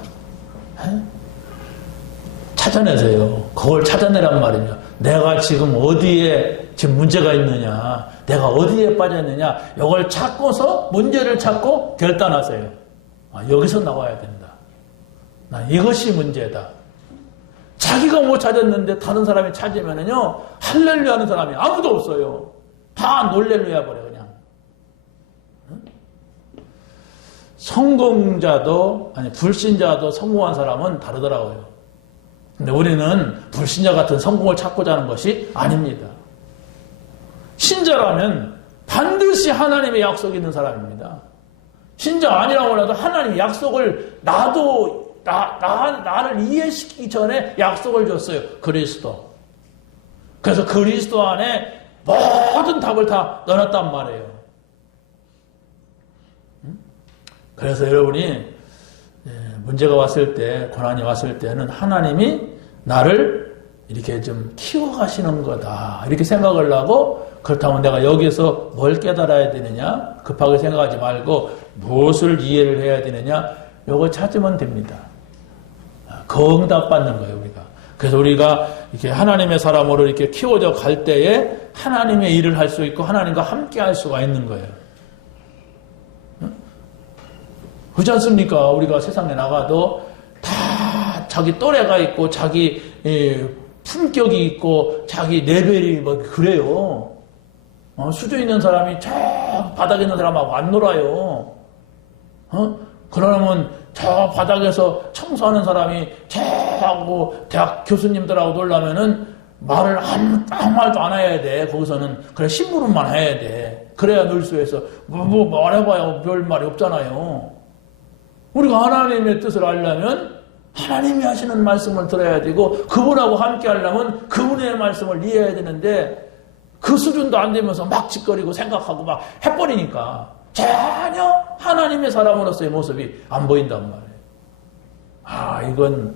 찾아내세요. 그걸 찾아내란 말이죠. 내가 지금 어디에 지금 문제가 있느냐, 내가 어디에 빠졌느냐, 이걸 찾고서 문제를 찾고 결단하세요. 여기서 나와야 된다. 난 이것이 문제다. 자기가 못 찾았는데 다른 사람이 찾으면은요, 할렐루야 하는 사람이 아무도 없어요. 다 놀렐루야 버려, 그냥. 성공자도, 불신자도 성공한 사람은 다르더라고요. 근데 우리는 불신자 같은 성공을 찾고자 하는 것이 아닙니다. 신자라면 반드시 하나님의 약속이 있는 사람입니다. 신자 아니라고 해도 하나님의 약속을 나를 이해시키기 전에 약속을 줬어요. 그리스도. 그래서 그리스도 안에 모든 답을 다 넣어놨단 말이에요. 그래서 여러분이 문제가 왔을 때, 고난이 왔을 때는 하나님이 나를 이렇게 좀 키워가시는 거다. 이렇게 생각을 하고, 그렇다면 내가 여기서 뭘 깨달아야 되느냐? 급하게 생각하지 말고 무엇을 이해를 해야 되느냐? 요거 찾으면 됩니다. 그 응답 받는 거예요, 우리가. 그래서 우리가 이렇게 하나님의 사람으로 이렇게 키워져 갈 때에 하나님의 일을 할 수 있고 하나님과 함께 할 수가 있는 거예요. 그렇지 않습니까? 우리가 세상에 나가도 다 자기 또래가 있고 자기 품격이 있고 자기 레벨이 뭐 그래요. 수조 있는 사람이 저 바닥에 있는 사람하고 안 놀아요. 그러면 저 바닥에서 청소하는 사람이 저하고 대학 교수님들하고 놀라면은 말을 아무 말도 안 해야 돼. 거기서는 그래 심부름만 해야 돼. 그래야 놀 수 있어. 뭐 말해봐야 별 말이 없잖아요. 우리가 하나님의 뜻을 알려면 하나님이 하시는 말씀을 들어야 되고 그분하고 함께 하려면 그분의 말씀을 이해해야 되는데 그 수준도 안 되면서 막 짓거리고 생각하고 막 해버리니까 전혀 하나님의 사람으로서의 모습이 안 보인단 말이에요. 이건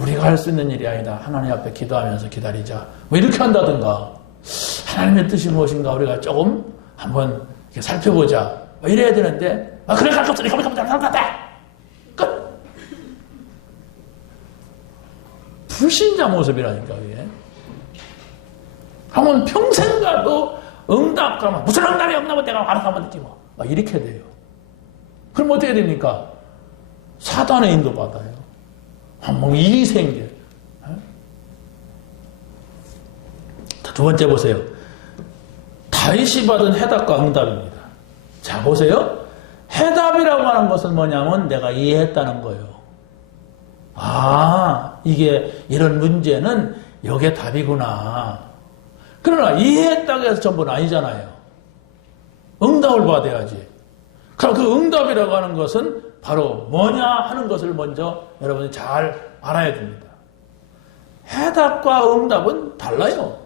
우리가 할 수 있는 일이 아니다. 하나님 앞에 기도하면서 기다리자. 뭐 이렇게 한다든가 하나님의 뜻이 무엇인가 우리가 조금 한번 이렇게 살펴보자. 뭐 이래야 되는데 그래 갈 것 없어. 가면 끝. 불신자 모습이라니까 이게. 하면 평생 가도 응답 그러면 무슨 응답이 없나면 내가 알아서 하면 되지 뭐. 막 이렇게 돼요. 그럼 어떻게 됩니까? 사단의 인도 받아요. 뭐 일이 생겨요. 두 번째 보세요. 다윗이 받은 해답과 응답입니다. 자 보세요. 해답이라고 하는 것은 뭐냐면 내가 이해했다는 거예요. 이게 이런 문제는 이게 답이구나. 그러나 이해했다고 해서 전부는 아니잖아요. 응답을 받아야지. 그럼 그 응답이라고 하는 것은 바로 뭐냐 하는 것을 먼저 여러분이 잘 알아야 됩니다. 해답과 응답은 달라요.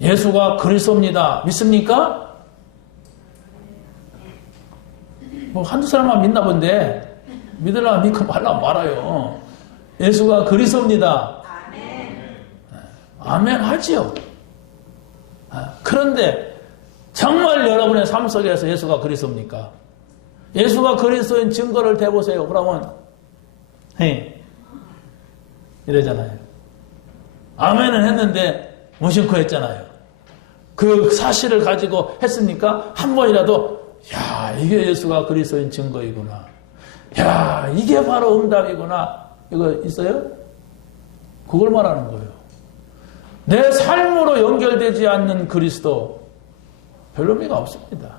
예수가 그리스도입니다. 믿습니까? 뭐 한두 사람만 믿나 본데 믿으려면 믿고 말라면 말아요. 예수가 그리스도입니다. 아멘 하지요. 그런데 정말 여러분의 삶 속에서 예수가 그리스도입니까? 예수가 그리스도인 증거를 대보세요. 그러면 이러잖아요. 아멘은 했는데 무심코 했잖아요. 그 사실을 가지고 했습니까? 한 번이라도 야, 이게 예수가 그리스도인 증거이구나. 야, 이게 바로 응답이구나. 이거 있어요? 그걸 말하는 거예요. 내 삶으로 연결되지 않는 그리스도 별로 의미가 없습니다.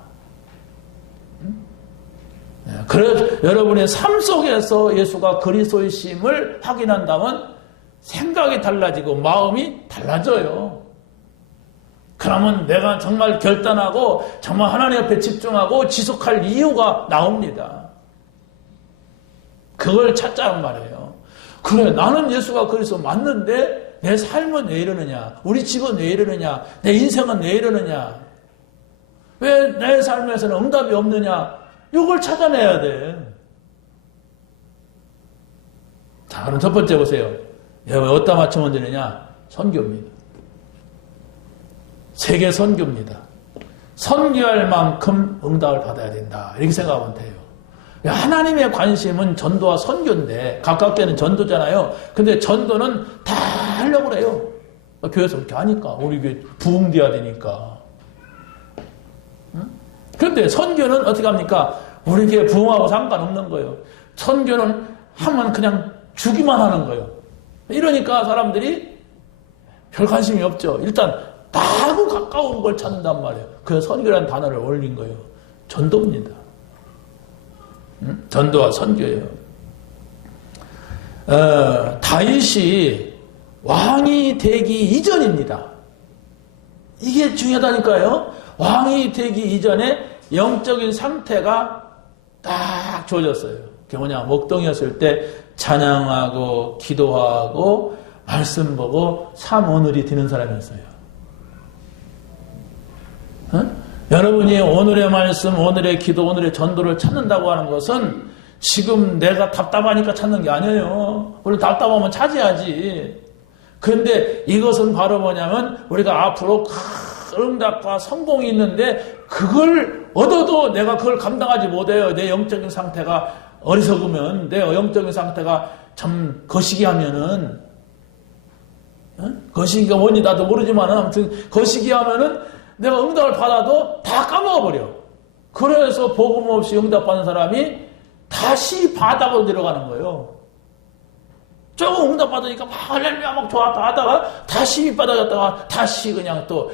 그래서 여러분의 삶 속에서 예수가 그리스도이심을 확인한다면 생각이 달라지고 마음이 달라져요. 그러면 내가 정말 결단하고 정말 하나님 앞에 집중하고 지속할 이유가 나옵니다. 그걸 찾자는 말이에요. 그래, 나는 예수가 그리스도 맞는데 내 삶은 왜 이러느냐? 우리 집은 왜 이러느냐? 내 인생은 왜 이러느냐? 왜 내 삶에서는 응답이 없느냐? 이걸 찾아내야 돼. 자, 그럼 첫 번째 보세요. 어디다 맞추면 되느냐? 선교입니다. 세계 선교입니다. 선교할 만큼 응답을 받아야 된다. 이렇게 생각하면 돼요. 하나님의 관심은 전도와 선교인데 가깝게는 전도잖아요. 근데 전도는 다 하려고 그래요. 교회에서 그렇게 하니까. 우리 교회 부흥돼야 되니까. 그런데 선교는 어떻게 합니까? 우리 교회 부흥하고 상관없는 거예요. 선교는 하면 그냥 주기만 하는 거예요. 이러니까 사람들이 별 관심이 없죠. 일단 나하고 가까운 걸 찾는단 말이에요. 그래서 선교라는 단어를 올린 거예요. 전도입니다. 전도와 선교예요. 다윗이 왕이 되기 이전입니다. 이게 중요하다니까요. 왕이 되기 이전에 영적인 상태가 딱 좋아졌어요. 그게 뭐냐, 목동이었을 때 찬양하고 기도하고 말씀 보고 삶 오늘이 되는 사람이었어요. 여러분이 오늘의 말씀, 오늘의 기도, 오늘의 전도를 찾는다고 하는 것은 지금 내가 답답하니까 찾는 게 아니에요. 원래 답답하면 찾아야지. 그런데 이것은 바로 뭐냐면 우리가 앞으로 응답과 성공이 있는데 그걸 얻어도 내가 그걸 감당하지 못해요. 내 영적인 상태가 어리석으면, 내 영적인 상태가 참 거시기하면은, 거시기가 뭔지 나도 모르지만 아무튼 거시기하면은 내가 응답을 받아도 다 까먹어버려. 그래서 복음 없이 응답받는 사람이 다시 바다로 내려가는 거예요. 조금 응답받으니까 막 할렐루야 막 좋았다 하다가 다시 밑바닥이었다가 다시 그냥 또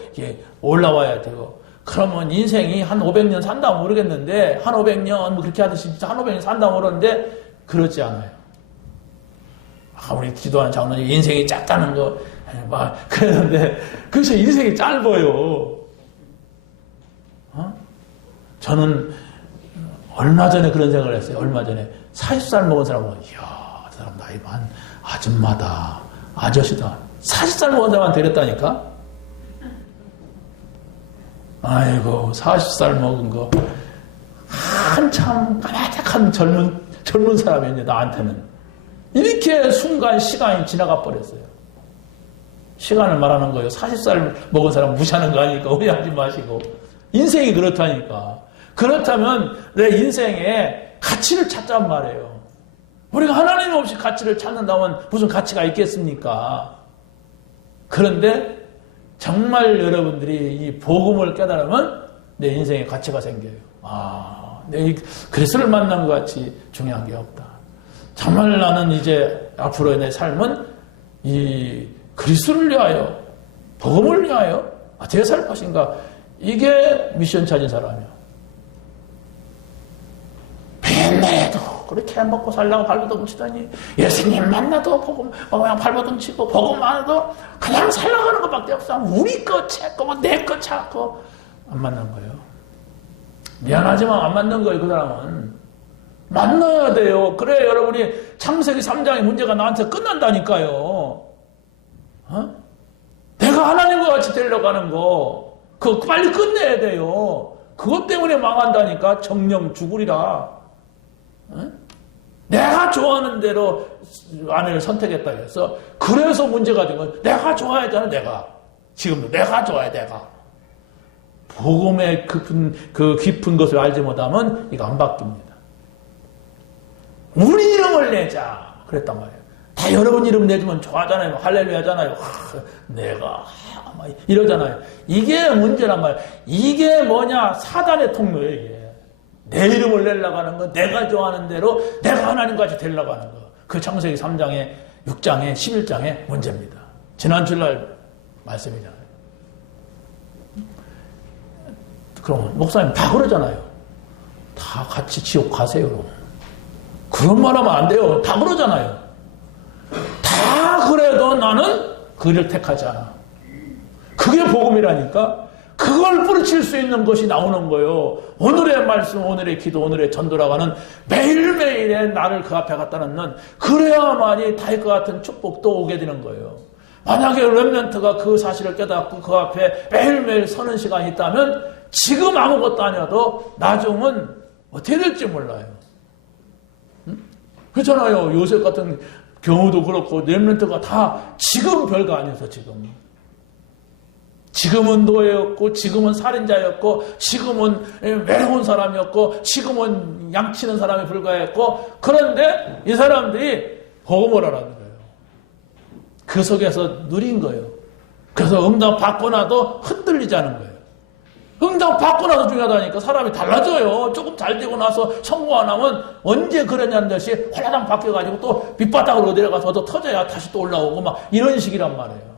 올라와야 되고. 그러면 인생이 한 500년 산다면 모르겠는데, 한 500년 뭐 그렇게 하듯이 진짜 한 500년 산다면 모르는데 그렇지 않아요. 우리 기도하는 장로님 인생이 짧다는 거 막 그랬는데 그래서 인생이 짧아요. 저는 얼마 전에 그런 생각을 했어요. 얼마 전에 40살 먹은 사람은 이야, 저 사람 나이 많 아줌마다, 아저씨다. 40살 먹은 사람한테 이랬다니까. 아이고, 40살 먹은 거 한참 까마득한 젊은 사람이었는데 나한테는 이렇게 순간 시간이 지나가 버렸어요. 시간을 말하는 거예요. 40살 먹은 사람 무시하는 거 아니니까 오해하지 마시고. 인생이 그렇다니까. 그렇다면 내 인생에 가치를 찾자는 말이에요. 우리가 하나님 없이 가치를 찾는다면 무슨 가치가 있겠습니까? 그런데 정말 여러분들이 이 복음을 깨달으면 내 인생에 가치가 생겨요. 내 그리스도를 만난 것 같이 중요한 게 없다. 정말 나는 이제 앞으로의 내 삶은 이 그리스도를 위하여, 복음을 위하여 어떻게 살 것인가. 이게 미션 찾은 사람이야. 맨날에도 그렇게 먹고 살려고 발버둥 치더니 예수님 만나도 복음 그냥 발버둥 치고 복음만 해도 그냥 살려가는 것밖에 없어. 우리 거 찾고 뭐 내 거 찾고 안 만난 거예요. 미안하지만 안 만난 거예요. 그 사람은 만나야 돼요. 그래야 여러분이 창세기 3장의 문제가 나한테 끝난다니까요. 어? 내가 하나님과 같이 되려고 하는 거, 그거 빨리 끝내야 돼요. 그것 때문에 망한다니까. 정령 죽으리라. 어? 내가 좋아하는 대로 아내를 선택했다 해서 그래서 문제가 된 건 내가 좋아하잖아. 내가 지금도 내가 좋아해. 내가 복음의 깊은 것을 알지 못하면 이거 안 바뀝니다. 우리 이름을 내자 그랬단 말이에요. 다 여러분 이름 내주면 좋아하잖아요. 할렐루야 하잖아요. 내가 막 이러잖아요. 이게 문제란 말이에요. 이게 뭐냐? 사단의 통로예요. 이게. 내 이름을 내려고 하는 거, 내가 좋아하는 대로 내가 하나님같이 되려고 하는 거. 그 창세기 3장에 6장에 11장의 문제입니다. 지난 주일날 말씀이잖아요. 그럼 목사님 다 그러잖아요. 다 같이 지옥 가세요. 그런 말 하면 안 돼요. 다 그러잖아요. 다 그래도 나는 그 일을 택하지 않아. 그게 복음이라니까. 그걸 뿌리칠 수 있는 것이 나오는 거예요. 오늘의 말씀, 오늘의 기도, 오늘의 전도라고 하는 매일매일의 나를 그 앞에 갖다 놓는, 그래야만이 다윗과 같은 축복도 오게 되는 거예요. 만약에 렘넌트가 그 사실을 깨닫고 그 앞에 매일매일 서는 시간이 있다면 지금 아무것도 아니어도 나중은 어떻게 될지 몰라요. 그렇잖아요. 요셉 같은 경우도 그렇고 렘넌트가 다 지금 별거 아니어서 지금은 노예였고, 지금은 살인자였고, 지금은 외로운 사람이었고, 지금은 양치는 사람에 불과했고, 그런데 이 사람들이 복음을 알아는 거예요. 그 속에서 누린 거예요. 그래서 응답 받고 나도 흔들리지 않은 거예요. 응답 받고 나서 중요하다니까. 사람이 달라져요. 조금 잘 되고 나서 성공 안 하면 언제 그러냐는 듯이 홀라당 바뀌어가지고 또 밑바닥으로 내려가서 또 터져야 다시 또 올라오고 막 이런 식이란 말이에요.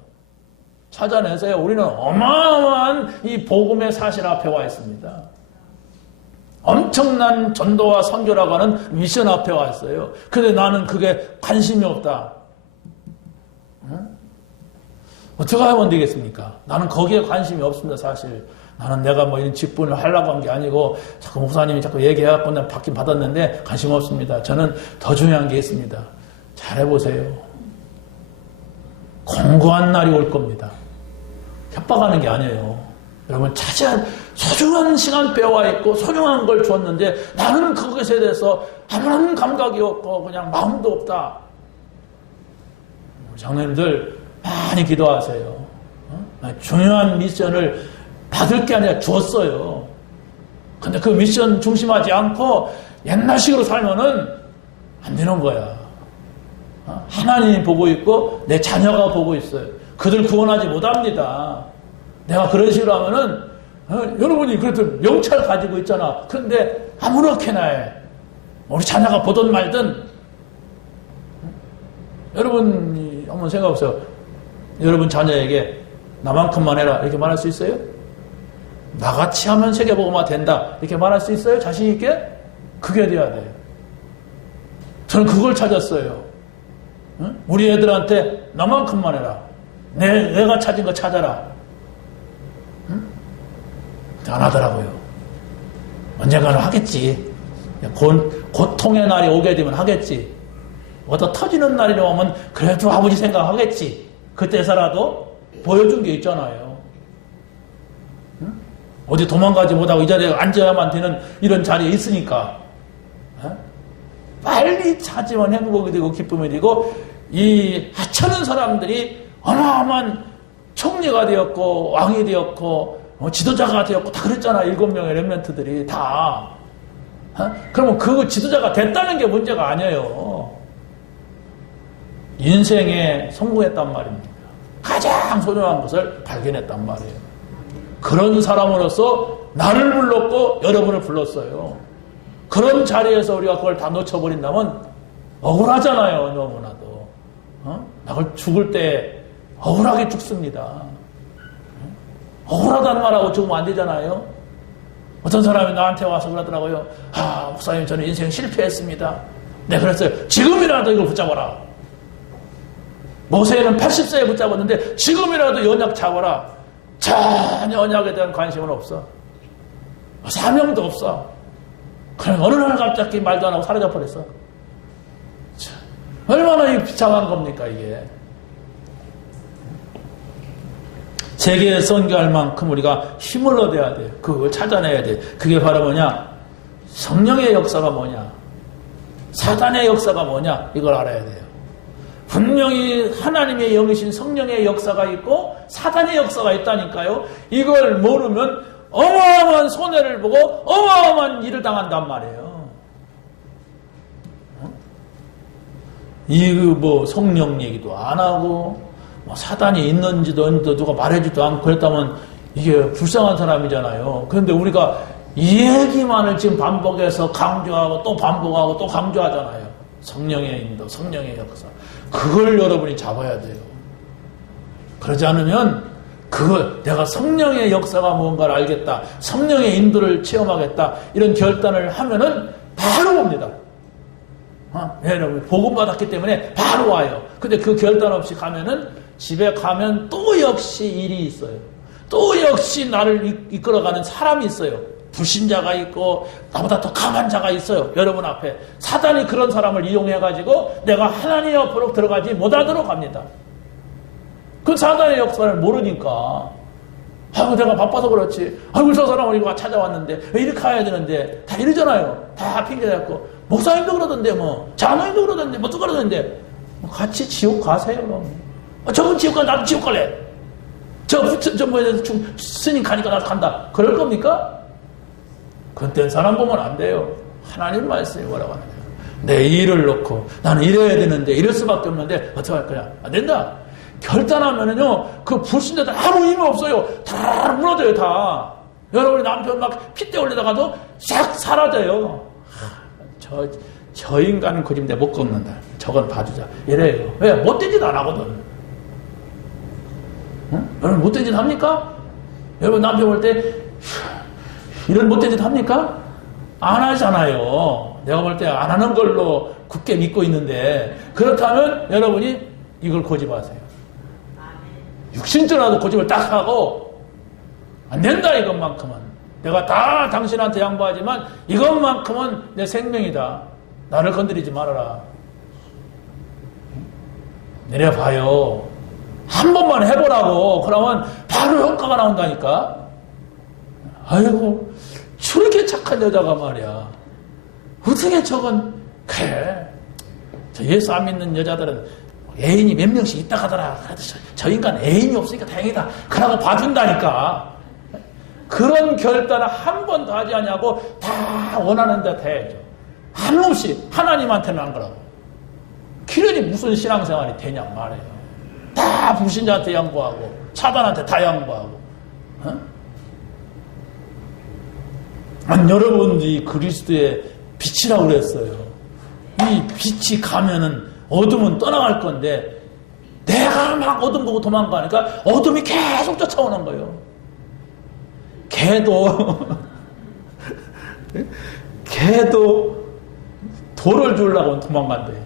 찾아내서요. 우리는 어마어마한 이 복음의 사실 앞에 와 있습니다. 엄청난 전도와 선교라고 하는 미션 앞에 와 있어요. 근데 나는 그게 관심이 없다. 응? 어떻게 하면 되겠습니까? 나는 거기에 관심이 없습니다. 사실 나는 내가 뭐 이런 직분을 하려고 한 게 아니고 자꾸 목사님이 자꾸 얘기해갖고 내가 받긴 받았는데 관심 없습니다. 저는 더 중요한 게 있습니다. 잘해보세요. 공고한 날이 올 겁니다. 협박하는 게 아니에요. 여러분 차지한 소중한 시간 빼와 있고 소중한 걸 주었는데 나는 그것에 대해서 아무런 감각이 없고 그냥 마음도 없다. 장로님들 많이 기도하세요. 중요한 미션을 받을 게 아니라 주었어요. 근데 그 미션 중심하지 않고 옛날식으로 살면은 안 되는 거야. 하나님이 보고 있고 내 자녀가 보고 있어요. 그들 구원하지 못합니다. 내가 그런 식으로 하면은 여러분이 그래도 명찰 가지고 있잖아. 그런데 아무렇게나 해. 우리 자녀가 보든 말든 여러분 한번 생각해보세요. 여러분 자녀에게 나만큼만 해라 이렇게 말할 수 있어요? 나같이 하면 세계복음화 된다 이렇게 말할 수 있어요? 자신 있게? 그게 돼야 돼요. 저는 그걸 찾았어요. 응? 우리 애들한테 나만큼만 해라. 내가 찾은 거 찾아라. 응? 안 하더라고요. 언젠가는 하겠지. 고통의 날이 오게 되면 하겠지. 어떤 터지는 날이 오면 그래도 아버지 생각하겠지. 그때서라도 보여준 게 있잖아요. 응? 어디 도망가지 못하고 이 자리에 앉아야만 되는 이런 자리에 있으니까. 응? 빨리 찾으면 행복이 되고 기쁨이 되고 이 하찮은 사람들이 어마어마한 총리가 되었고 왕이 되었고 지도자가 되었고 다 그랬잖아. 7명의 렘넌트들이 다. 그러면 그 지도자가 됐다는 게 문제가 아니에요. 인생에 성공했단 말입니다. 가장 소중한 것을 발견했단 말이에요. 그런 사람으로서 나를 불렀고 여러분을 불렀어요. 그런 자리에서 우리가 그걸 다 놓쳐버린다면 억울하잖아요. 너무나도. 나를 죽을 때 억울하게 죽습니다. 억울하다는 말하고 죽으면 안 되잖아요. 어떤 사람이 나한테 와서 그러더라고요. 목사님 저는 인생 실패했습니다. 네, 그랬어요. 지금이라도 이걸 붙잡아라. 모세는 80세에 붙잡았는데 지금이라도 언약 잡아라. 전혀 언약에 대한 관심은 없어. 사명도 없어. 그럼 어느 날 갑자기 말도 안 하고 사라져 버렸어. 참, 얼마나 이 비참한 겁니까 이게. 세계에 선교할 만큼 우리가 힘을 얻어야 돼. 그걸 찾아내야 돼. 그게 바로 뭐냐? 성령의 역사가 뭐냐? 사단의 역사가 뭐냐? 이걸 알아야 돼요. 분명히 하나님의 영이신 성령의 역사가 있고 사단의 역사가 있다니까요. 이걸 모르면 어마어마한 손해를 보고 어마어마한 일을 당한단 말이에요. 뭐 성령 얘기도 안 하고 뭐 사단이 있는지도 누가 말해주지도 않고 그랬다면 이게 불쌍한 사람이잖아요. 그런데 우리가 이 얘기만을 지금 반복해서 강조하고 또 반복하고 또 강조하잖아요. 성령의 인도, 성령의 역사. 그걸 여러분이 잡아야 돼요. 그러지 않으면 그걸 내가 성령의 역사가 뭔가를 알겠다. 성령의 인도를 체험하겠다. 이런 결단을 하면은 바로 옵니다. 여러분 복음 받았기 때문에 바로 와요. 근데 그 결단 없이 가면은 집에 가면 또 역시 일이 있어요. 또 역시 나를 이끌어가는 사람이 있어요. 불신자가 있고 나보다 더 강한 자가 있어요. 여러분 앞에. 사단이 그런 사람을 이용해가지고 내가 하나님 옆으로 들어가지 못하도록 합니다. 그 사단의 역사를 모르니까 내가 바빠서 그렇지. 저 사람을 이거 찾아왔는데 왜 이렇게 가야 되는데 다 이러잖아요. 다 핑계대고 목사님도 그러던데 뭐 장로님도 그러던데 뭐 또 그러던데 같이 지옥 가세요. 그럼. 저분 지옥 가 나도 지옥 갈래. 스님 가니까 나도 간다. 그럴 겁니까? 그땐 사람 보면 안 돼요. 하나님 말씀이 뭐라고 하느냐. 내 일을 놓고 나는 이래야 되는데 이럴 수밖에 없는데 어떻게 할 거야? 안 된다. 결단하면은요 그 불신자들 아무 의미 없어요. 다 무너져요 다. 여러분이 남편 막 핏대 올리다가도 싹 사라져요. 저 인간은 고집인데 못 꺾는다. 저건 봐주자. 이래요. 왜? 못된 짓 안 하거든. 응? 여러분 못된 짓 합니까? 여러분 남편 볼 때 이런 못된 짓 합니까? 안 하잖아요. 내가 볼 때 안 하는 걸로 굳게 믿고 있는데 그렇다면 여러분이 이걸 고집하세요. 육신적으로라도 고집을 딱 하고 안 된다 이것만큼은. 내가 다 당신한테 양보하지만 이것만큼은 내 생명이다. 나를 건드리지 말아라. 내려봐요. 한 번만 해보라고. 그러면 바로 효과가 나온다니까. 아이고 저렇게 착한 여자가 말이야. 어떻게 저건 그래. 저 예수 안 믿는 여자들은 애인이 몇 명씩 있다 가더라. 저 인간 애인이 없으니까 다행이다. 그러고 봐준다니까. 그런 결단을 한 번도 하지 않냐고 다 원하는 데 해야죠. 한없이 하나님한테는 안 그러고. 기련이 무슨 신앙생활이 되냐 말이에요. 다 불신자한테 양보하고 사단한테 다 양보하고. 여러분들이 그리스도의 빛이라고 그랬어요. 이 빛이 가면은 어둠은 떠나갈 건데 내가 막 어둠 보고 도망가니까 어둠이 계속 쫓아오는 거예요. 개도 돌을 주려고 도망간대요.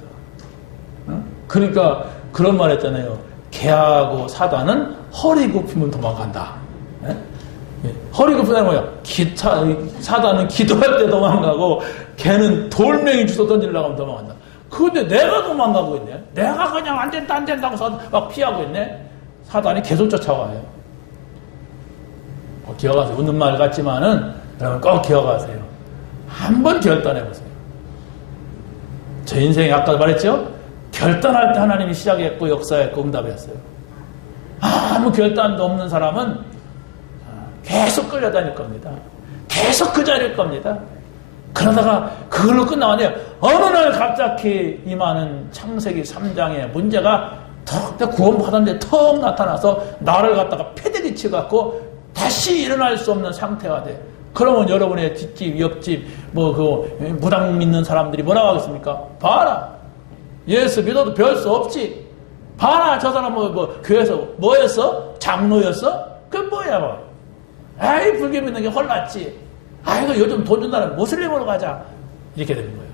그러니까 그런 말 했잖아요. 개하고 사단은 허리 굽히면 도망간다. 허리 굽히는 거야. 사단은 기도할 때 도망가고 개는 돌멩이 주워 던지려고 하면 도망간다. 그런데 내가 도망가고 있네. 내가 그냥 안 된다고 막 피하고 있네. 사단이 계속 쫓아와요. 기억하세요. 웃는 말 같지만은 여러분 꼭 기억하세요. 한번 결단해보세요. 제 인생에 아까 말했죠? 결단할 때 하나님이 시작했고 역사했고 응답했어요. 아무 결단도 없는 사람은 계속 끌려다닐 겁니다. 계속 그 자리일 겁니다. 그러다가 그걸로 끝나는데 어느 날 갑자기 임하는 창세기 3장의 문제가 턱 구원받았는데 턱 나타나서 나를 갖다가 패대기 치갖고 다시 일어날 수 없는 상태가 돼. 그러면 여러분의 뒷집, 옆집, 무당 믿는 사람들이 뭐라고 하겠습니까? 봐라. 예수 믿어도 별 수 없지. 봐라. 저 사람 교회에서 뭐였어? 장로였어? 그게 뭐야? 아이, 불교 믿는 게 홀랐지. 아이고, 요즘 돈 준다는 모슬림으로 가자. 이렇게 되는 거예요.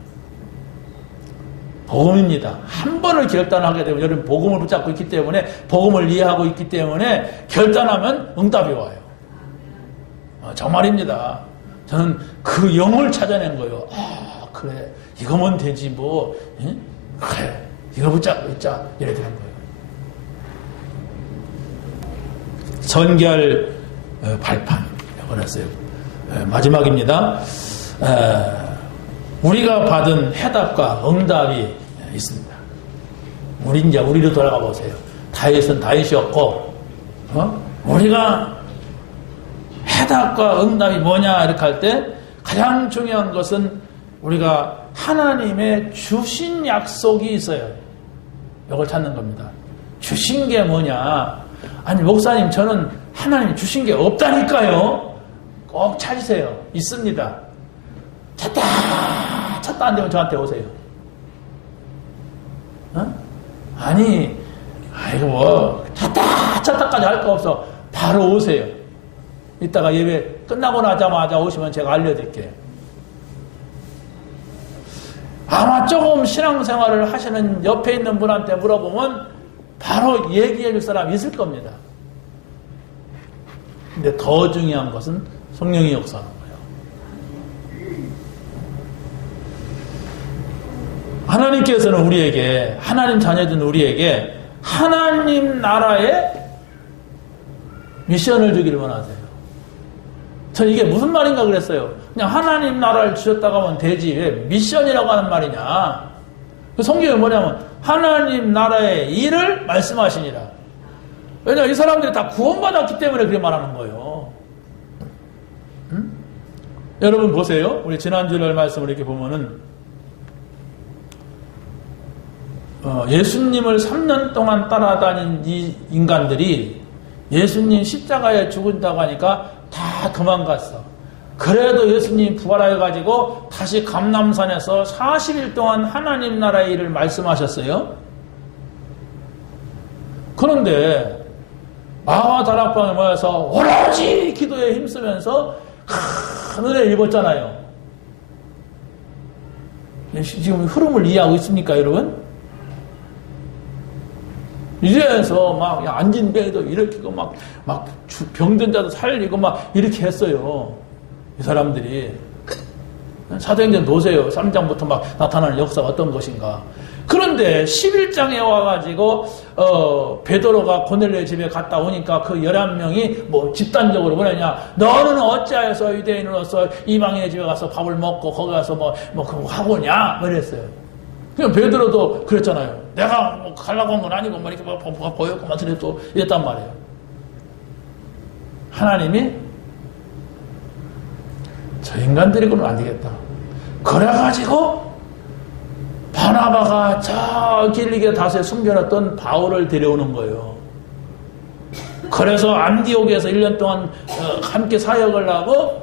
복음입니다. 한 번을 결단하게 되면 여러분 복음을 붙잡고 있기 때문에 복음을 이해하고 있기 때문에 결단하면 응답이 와요. 정말입니다. 저는 그 영을 찾아낸 거예요. 아, 그래. 이거면 되지, 뭐. 응? 그래. 이거 붙자. 이래 되는 거예요. 전결 발판. 그랬어요. 마지막입니다. 우리가 받은 해답과 응답이 있습니다. 우리로 돌아가 보세요. 다윗은 다윗이었고, 우리가 해답과 응답이 뭐냐 이렇게 할 때 가장 중요한 것은 우리가 하나님의 주신 약속이 있어요. 이걸 찾는 겁니다. 주신 게 뭐냐? 아니 목사님 저는 하나님이 주신 게 없다니까요. 꼭 찾으세요. 있습니다. 찾다 안 되면 저한테 오세요. 아니 이거 뭐 찾다까지 할 거 없어. 바로 오세요. 이따가 예배 끝나고 나자마자 오시면 제가 알려드릴게요. 아마 조금 신앙생활을 하시는 옆에 있는 분한테 물어보면 바로 얘기해 줄 사람이 있을 겁니다. 근데 더 중요한 것은 성령이 역사하는 거예요. 하나님께서는 우리에게, 하나님 자녀된 우리에게 하나님 나라의 미션을 주기를 원하세요. 전 이게 무슨 말인가 그랬어요. 그냥 하나님 나라를 주셨다고 하면 되지 왜 미션이라고 하는 말이냐. 그 성경이 뭐냐면 하나님 나라의 일을 말씀하시니라. 왜냐하면 이 사람들이 다 구원받았기 때문에 그렇게 말하는 거예요. 여러분 보세요. 우리 지난주일 말씀을 이렇게 보면은 예수님을 3년 동안 따라다닌 이 인간들이 예수님 십자가에 죽은다고 하니까 다 도망갔어. 그래도 예수님 부활해가지고 다시 감람산에서 40일 동안 하나님 나라의 일을 말씀하셨어요. 그런데 마와 다락방에 모여서 오로지 기도에 힘쓰면서 큰 은혜를 입었잖아요. 지금 흐름을 이해하고 있습니까 여러분? 이래서 막 앉은 배도 일으키고 막 병든 자도 살리고 막 이렇게 했어요. 이 사람들이. 사도행전 보세요. 3장부터 막 나타나는 역사가 어떤 것인가. 그런데 11장에 와가지고 베드로가 고넬료의 집에 갔다 오니까 그 11명이 뭐 집단적으로 뭐냐냐, 너는 어찌하여서 유대인으로서 이방인의 집에 가서 밥을 먹고 거기 가서 뭐 그거 하고냐 그랬어요. 그냥 베드로도 그랬잖아요. 내가 뭐 가려고 한 건 아니고 뭐 이렇게 막 보였고 막 또 이랬단 말이에요. 하나님이 저 인간들이고는 안 되겠다. 그래가지고 바나바가 저 길리게 다스에 숨겨놨던 바울을 데려오는 거예요. 그래서 안디옥에서 1년 동안 함께 사역을 하고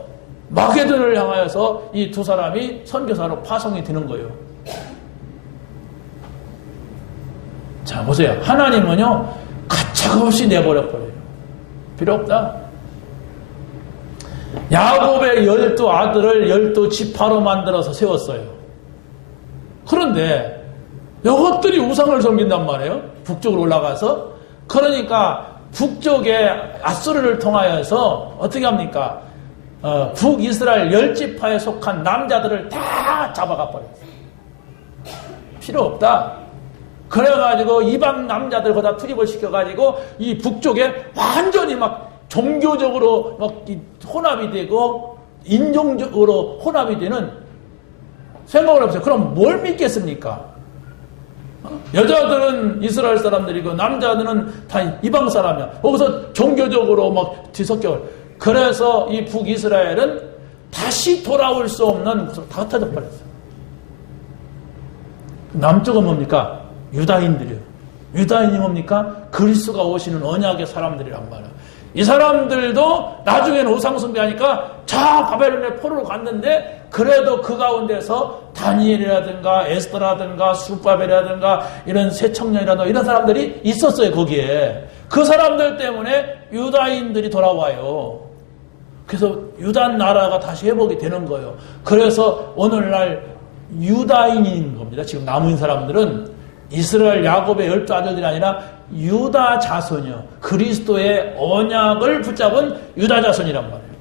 마게도를 향하여서 이 두 사람이 선교사로 파송이 되는 거예요. 자 보세요. 하나님은요 가차없이 내버려버려요. 필요 없다. 야곱의 12 아들을 12지파로 만들어서 세웠어요. 그런데 이것들이 우상을 섬긴단 말이에요. 북쪽으로 올라가서. 그러니까 북쪽에 아수르를 통하여서 어떻게 합니까? 북이스라엘 10지파에 속한 남자들을 다 잡아가 버렸어요. 필요 없다. 그래가지고 이방 남자들 거다 투입을 시켜가지고 이 북쪽에 완전히 막 종교적으로 막 혼합이 되고 인종적으로 혼합이 되는 생각을 해보세요. 그럼 뭘 믿겠습니까? 여자들은 이스라엘 사람들이고 남자들은 다 이방 사람이야. 거기서 종교적으로 막 뒤섞여. 그래서 이 북이스라엘은 다시 돌아올 수 없는 곳으로 다 흩어져 버렸어요. 남쪽은 뭡니까? 유다인들이요. 유다인이 뭡니까? 그리스도가 오시는 언약의 사람들이란 말이에요. 이 사람들도 나중에는 우상숭배하니까 저 바벨론의 포로로 갔는데 그래도 그 가운데서 다니엘이라든가 에스더라든가 수바벨이라든가 이런 새청년이라든가 이런 사람들이 있었어요. 거기에. 그 사람들 때문에 유다인들이 돌아와요. 그래서 유다 나라가 다시 회복이 되는 거예요. 그래서 오늘날 유다인인 겁니다. 지금 남은 사람들은 이스라엘 야곱의 12 아들들이 아니라 유다 자손이요. 그리스도의 언약을 붙잡은 유다 자손이란 말이에요.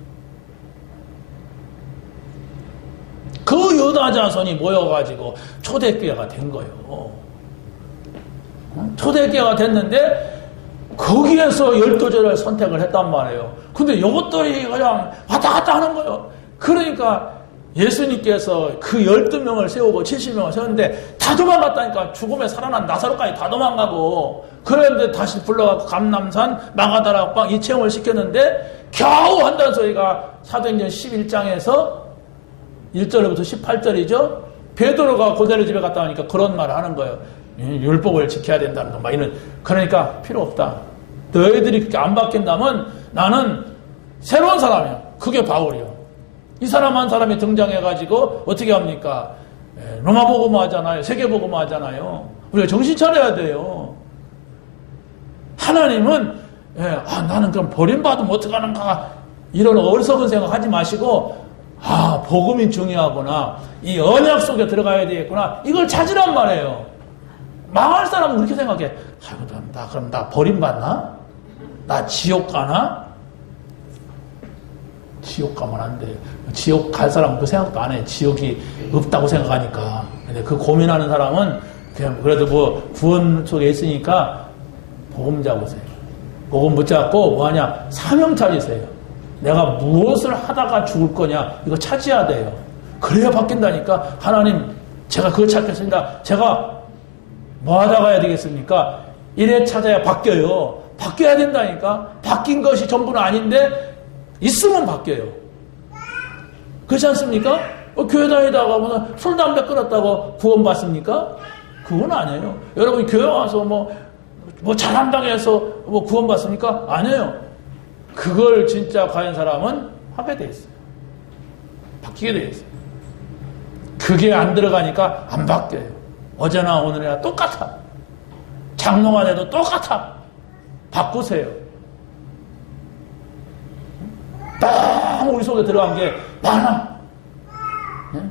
유다 자손이 모여가지고 초대교회가 된 거예요. 초대교회가 됐는데 거기에서 12절을 선택을 했단 말이에요. 근데 이것들이 그냥 왔다 갔다 하는 거예요. 그러니까 예수님께서 그 12명을 세우고 70명을 세웠는데 다 도망갔다니까. 죽음에 살아난 나사로까지 다 도망가고, 그런데 다시 불러갖고 감람산 마가다라 빵 이 체험을 시켰는데 겨우 한다는 소리가 사도행전 11장에서 1절부터 18절이죠. 베드로가 고넬료 집에 갔다 오니까 그런 말을 하는 거예요. 율법을 지켜야 된다는 거, 막 이런. 그러니까 필요 없다. 너희들이 그렇게 안 바뀐다면 나는 새로운 사람이야. 그게 바울이요. 이 사람 한 사람이 등장해가지고 어떻게 합니까? 로마 복음 하잖아요. 세계 복음 하잖아요. 우리가 정신 차려야 돼요. 하나님은 나는 그럼 버림받으면 어떡하는가, 이런 어리석은 생각 하지 마시고, 복음이 중요하구나, 이 언약 속에 들어가야 되겠구나, 이걸 찾으란 말이에요. 망할 사람은 그렇게 생각해. 그럼 나 버림받나? 나 지옥 가나? 지옥 가면 안 돼. 지옥 갈 사람은 그 생각도 안 해. 지옥이 없다고 생각하니까. 근데 그 고민하는 사람은 그냥 그래도 뭐 구원 속에 있으니까 복음 잡으세요. 복음 붙잡고 뭐하냐? 사명 찾으세요. 내가 무엇을 하다가 죽을 거냐? 이거 찾아야 돼요. 그래야 바뀐다니까. 하나님, 제가 그걸 찾겠습니다. 제가 뭐 하다가 해야 되겠습니까? 이래 찾아야 바뀌어요. 바뀌어야 된다니까. 바뀐 것이 전부는 아닌데 있으면 바뀌어요. 그렇지 않습니까? 교회 다니다가 뭐 술, 담배 끊었다고 구원받습니까? 그건 아니에요. 여러분 교회 와서 뭐 잘한다고 해서 뭐 구원받습니까? 아니에요. 그걸 진짜 과연 사람은 하게 돼 있어요. 바뀌게 돼 있어요. 그게 안 들어가니까 안 바뀌어요. 어제나 오늘이나 똑같아. 장로가 돼도 똑같아. 바꾸세요. 너무 우리 속에 들어간 게 많아.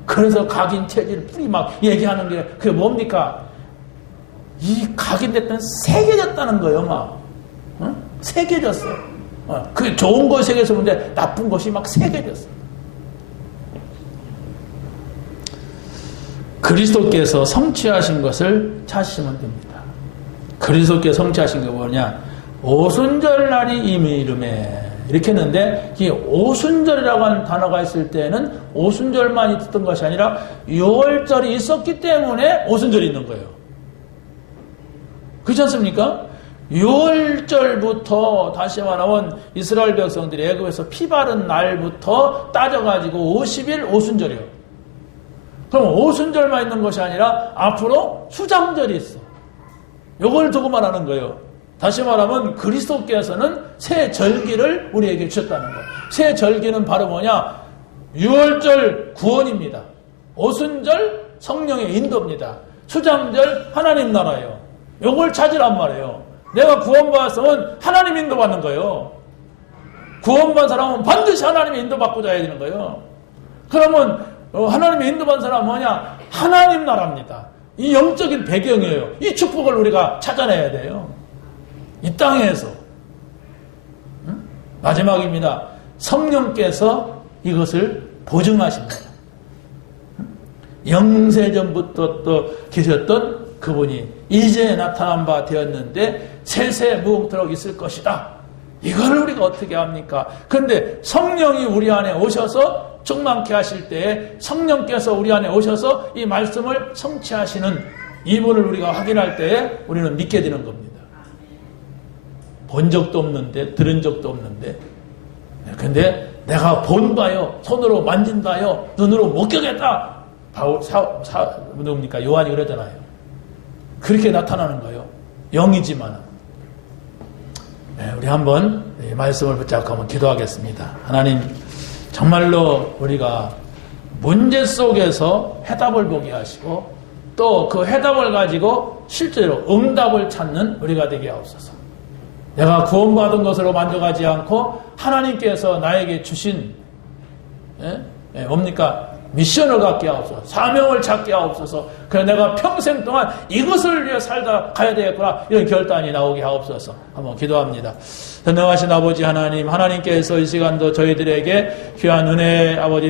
그래서 각인, 체질, 뿌리 막 얘기하는 게 그게 뭡니까? 이 각인됐다는 새겨졌다는 거예요, 막. 새겨졌어. 그 좋은 것이 새겨졌는데 나쁜 것이 막 새겨졌어. 그리스도께서 성취하신 것을 찾으시면 됩니다. 그리스도께서 성취하신 게 뭐냐? 오순절날이 이미 이름에 이렇게 했는데, 이 오순절이라고 하는 단어가 있을 때는 오순절만 있었던 것이 아니라 6월절이 있었기 때문에 오순절이 있는 거예요. 그렇지 않습니까? 6월절부터 다시 말하면 이스라엘 백성들이 애굽에서 피 바른 날부터 따져가지고 50일 오순절이에요. 그럼 오순절만 있는 것이 아니라 앞으로 수장절이 있어. 이걸 두고 말하는 거예요. 다시 말하면 그리스도께서는 새 절기를 우리에게 주셨다는 거예요. 새 절기는 바로 뭐냐? 6월절 구원입니다. 오순절 성령의 인도입니다. 수장절 하나님 나라예요. 이걸 찾으란 말이에요. 내가 구원받았으면 하나님 인도받는 거예요. 구원받은 사람은 반드시 하나님의 인도받고 자야 되는 거예요. 그러면 하나님의 인도받은 사람은 뭐냐? 하나님 나라입니다. 이 영적인 배경이에요. 이 축복을 우리가 찾아내야 돼요. 이 땅에서. 마지막입니다. 성령께서 이것을 보증하십니다. 영세전부터 또 계셨던 그분이 이제 나타난 바 되었는데 세세 무궁토록 있을 것이다. 이걸 우리가 어떻게 합니까? 그런데 성령이 우리 안에 오셔서 충만케 하실 때에 성령께서 우리 안에 오셔서 이 말씀을 성취하시는 이분을 우리가 확인할 때에 우리는 믿게 되는 겁니다. 본 적도 없는데, 들은 적도 없는데, 근데 내가 본 바요, 손으로 만진 바요, 눈으로 목격했다. 누굽니까? 요한이 그러잖아요. 그렇게 나타나는 거예요. 영이지만. 우리 한번 이 말씀을 붙잡고 한번 기도하겠습니다. 하나님, 정말로 우리가 문제 속에서 해답을 보게 하시고, 또 그 해답을 가지고 실제로 응답을 찾는 우리가 되게 하옵소서. 내가 구원받은 것으로 만족하지 않고 하나님께서 나에게 주신 뭡니까? 미션을 갖게 하옵소서. 사명을 찾게 하옵소서. 그래서 내가 평생 동안 이것을 위해 살다 가야 되겠구나, 이런 결단이 나오게 하옵소서. 한번 기도합니다. 전능하신 아버지 하나님, 하나님께서 이 시간도 저희들에게 귀한 은혜 아버지